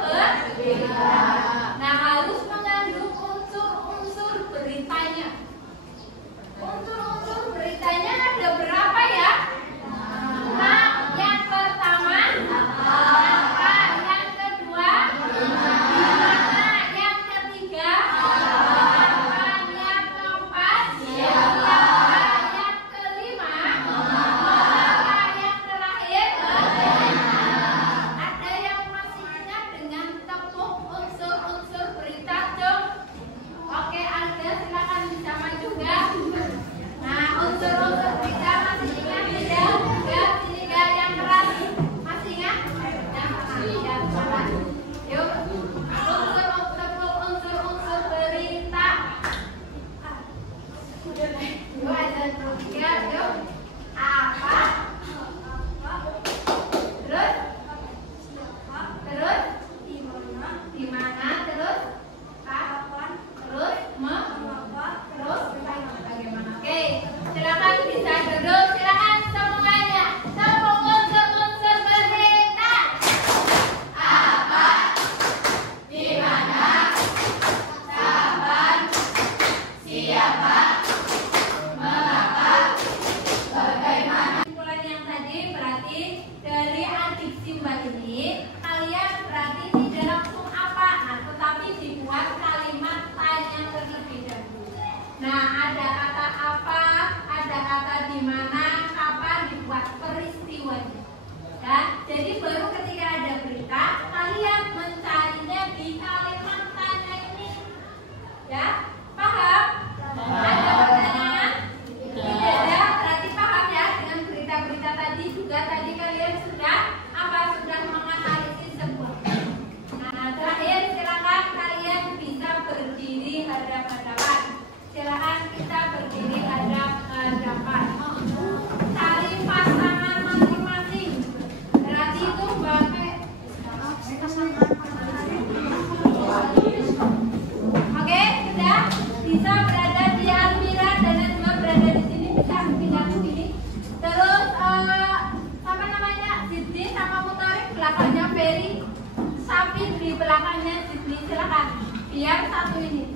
belakangnya Jibli, silakan. Biar 1 menit.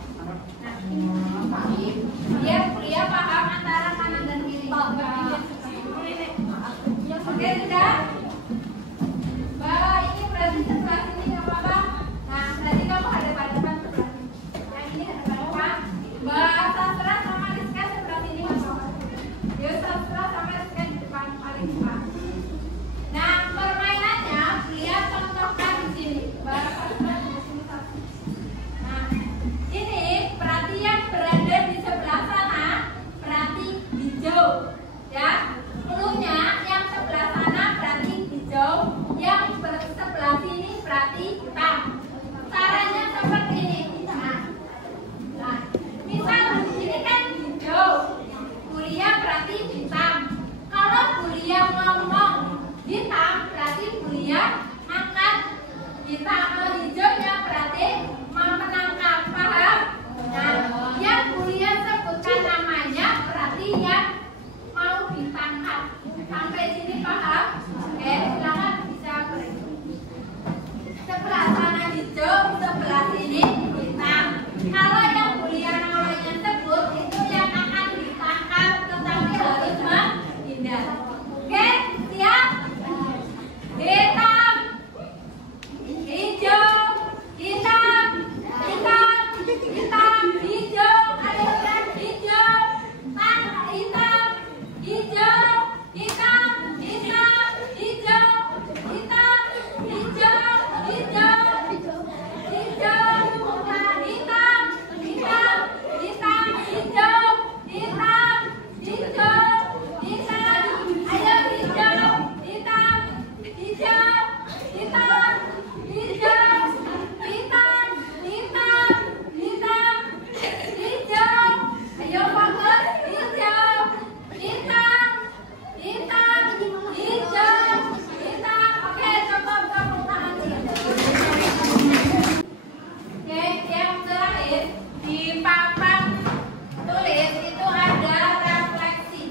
Nah, biar paham antara kanan dan kiri. Oke, sudah? Ini berarti sebelah sini nggak apa-apa. Nah, berarti kamu hadap-hadapan sebelah sini. Yang ini hadap-hadapan. Sastra sama Rizka sebelah sini nggak apa-apa. Yuk, Sastra sama Rizka di depan paling depan. Nah, permainannya lihat contohkan di sini. Sastra di sini satu. Nah, ini berarti yang berada di sebelah sana berarti hijau, ya. Pelunya yang sebelah sana berarti hijau, yang sebelah sini berarti hitam. Caranya seperti ini. Nah, misal ini kan hijau, Bulia berarti hitam. Kalau Bulia ngomong hitam, berarti Bulia angkat hitam. Kalau hijaunya berarti mau menangkap, paham? Nah, yang Bulia sebutkan namanya berarti yang mau ditangkap. Sampai sini paham? Oke, silakan bisa berhenti. Sebelah sana hijau, sebelah sini hitam. Kalau yang Bulia namanya sebut itu yang akan ditangkap, tetapi harus menghindar. Oke, siap? Hitam, hijau, hitam, hitam, hitam, hijau, ada yang hijau, hitam, hijau, hitam, hitam, hijau, hitam, hijau, hijau, hijau, hitam, hitam, hitam, hijau, hitam, hijau, hitam, ayo hijau, hitam, hijau, hitam, hijau, hitam, hitam, hitam, hijau, ayo fokus, hijau, hitam, hitam, hijau, hitam. Oke, coba tepuk tangan. Oke, yang terakhir di papan tulis itu ada refleksi.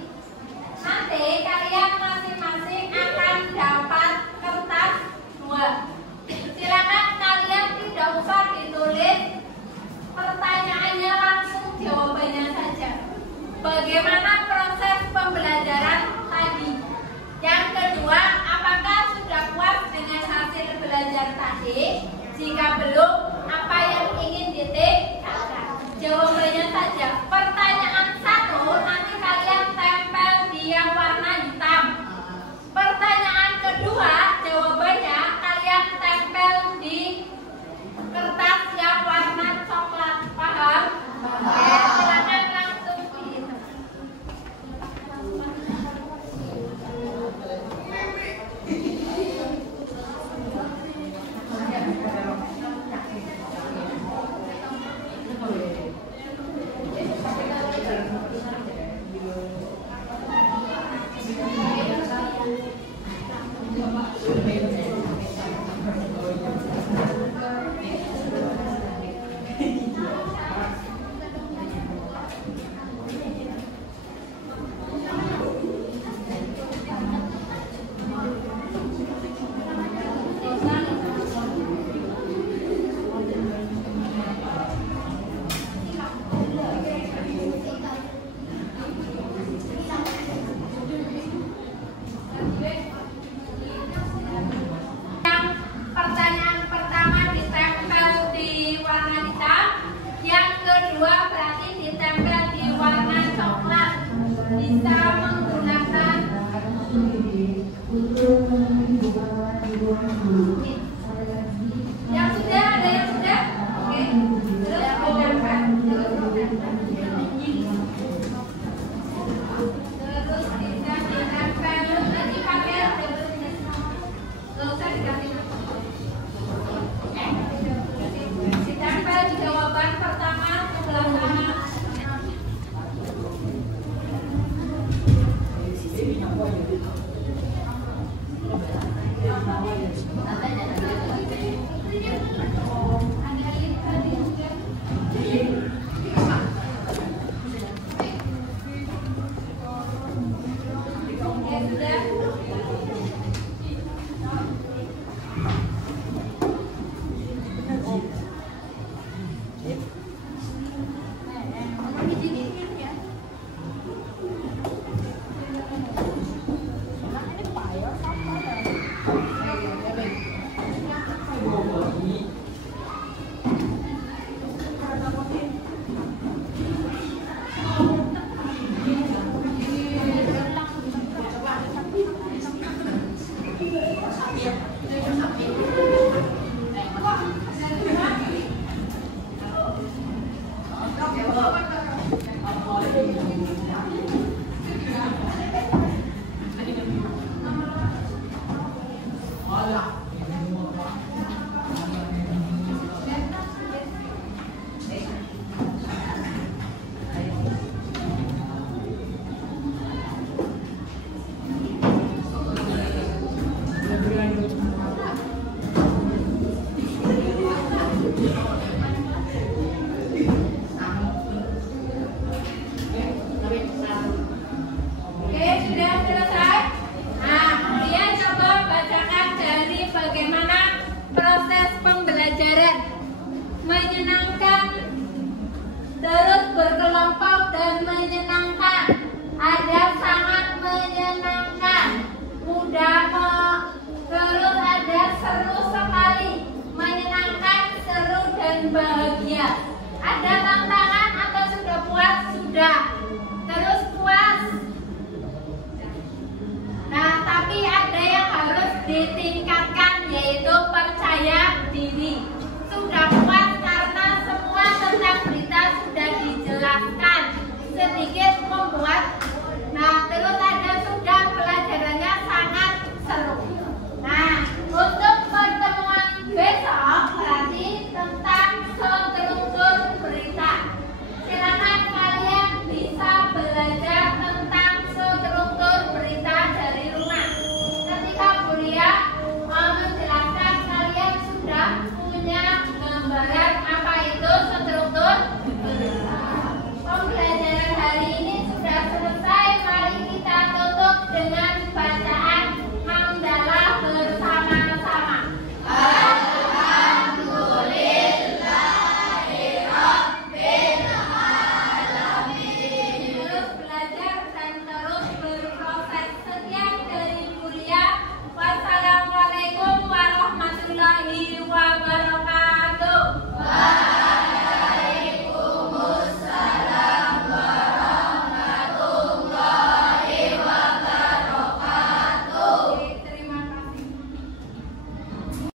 Nanti kalian masing-masing akan dapat kertas 2. Silakan kalian tidak usah ditulis pertanyaannya, langsung jawabannya saja. Bagaimana proses pembelajaran tadi? Yang kedua, apakah sudah puas dengan hasil belajar tadi? Jika belum, apa yang ingin ditingkatkan? Jawabannya saja. Pertanyaan 1 nanti kalian tempel di yang warna hitam. Pertanyaan kedua, jawabannya kalian tempel di kertas yang warna coklat. Paham? Oke, silakan langsung dihitung. menyenangkan, terus berkelompok dan menyenangkan. Ada sangat menyenangkan, mudah terus ada seru sekali, menyenangkan, seru dan bahagia. Ada tantangan atau sudah puas? Sudah. Terus puas. Nah, tapi ada yang harus ditingkatkan, yaitu percaya diri. Sudah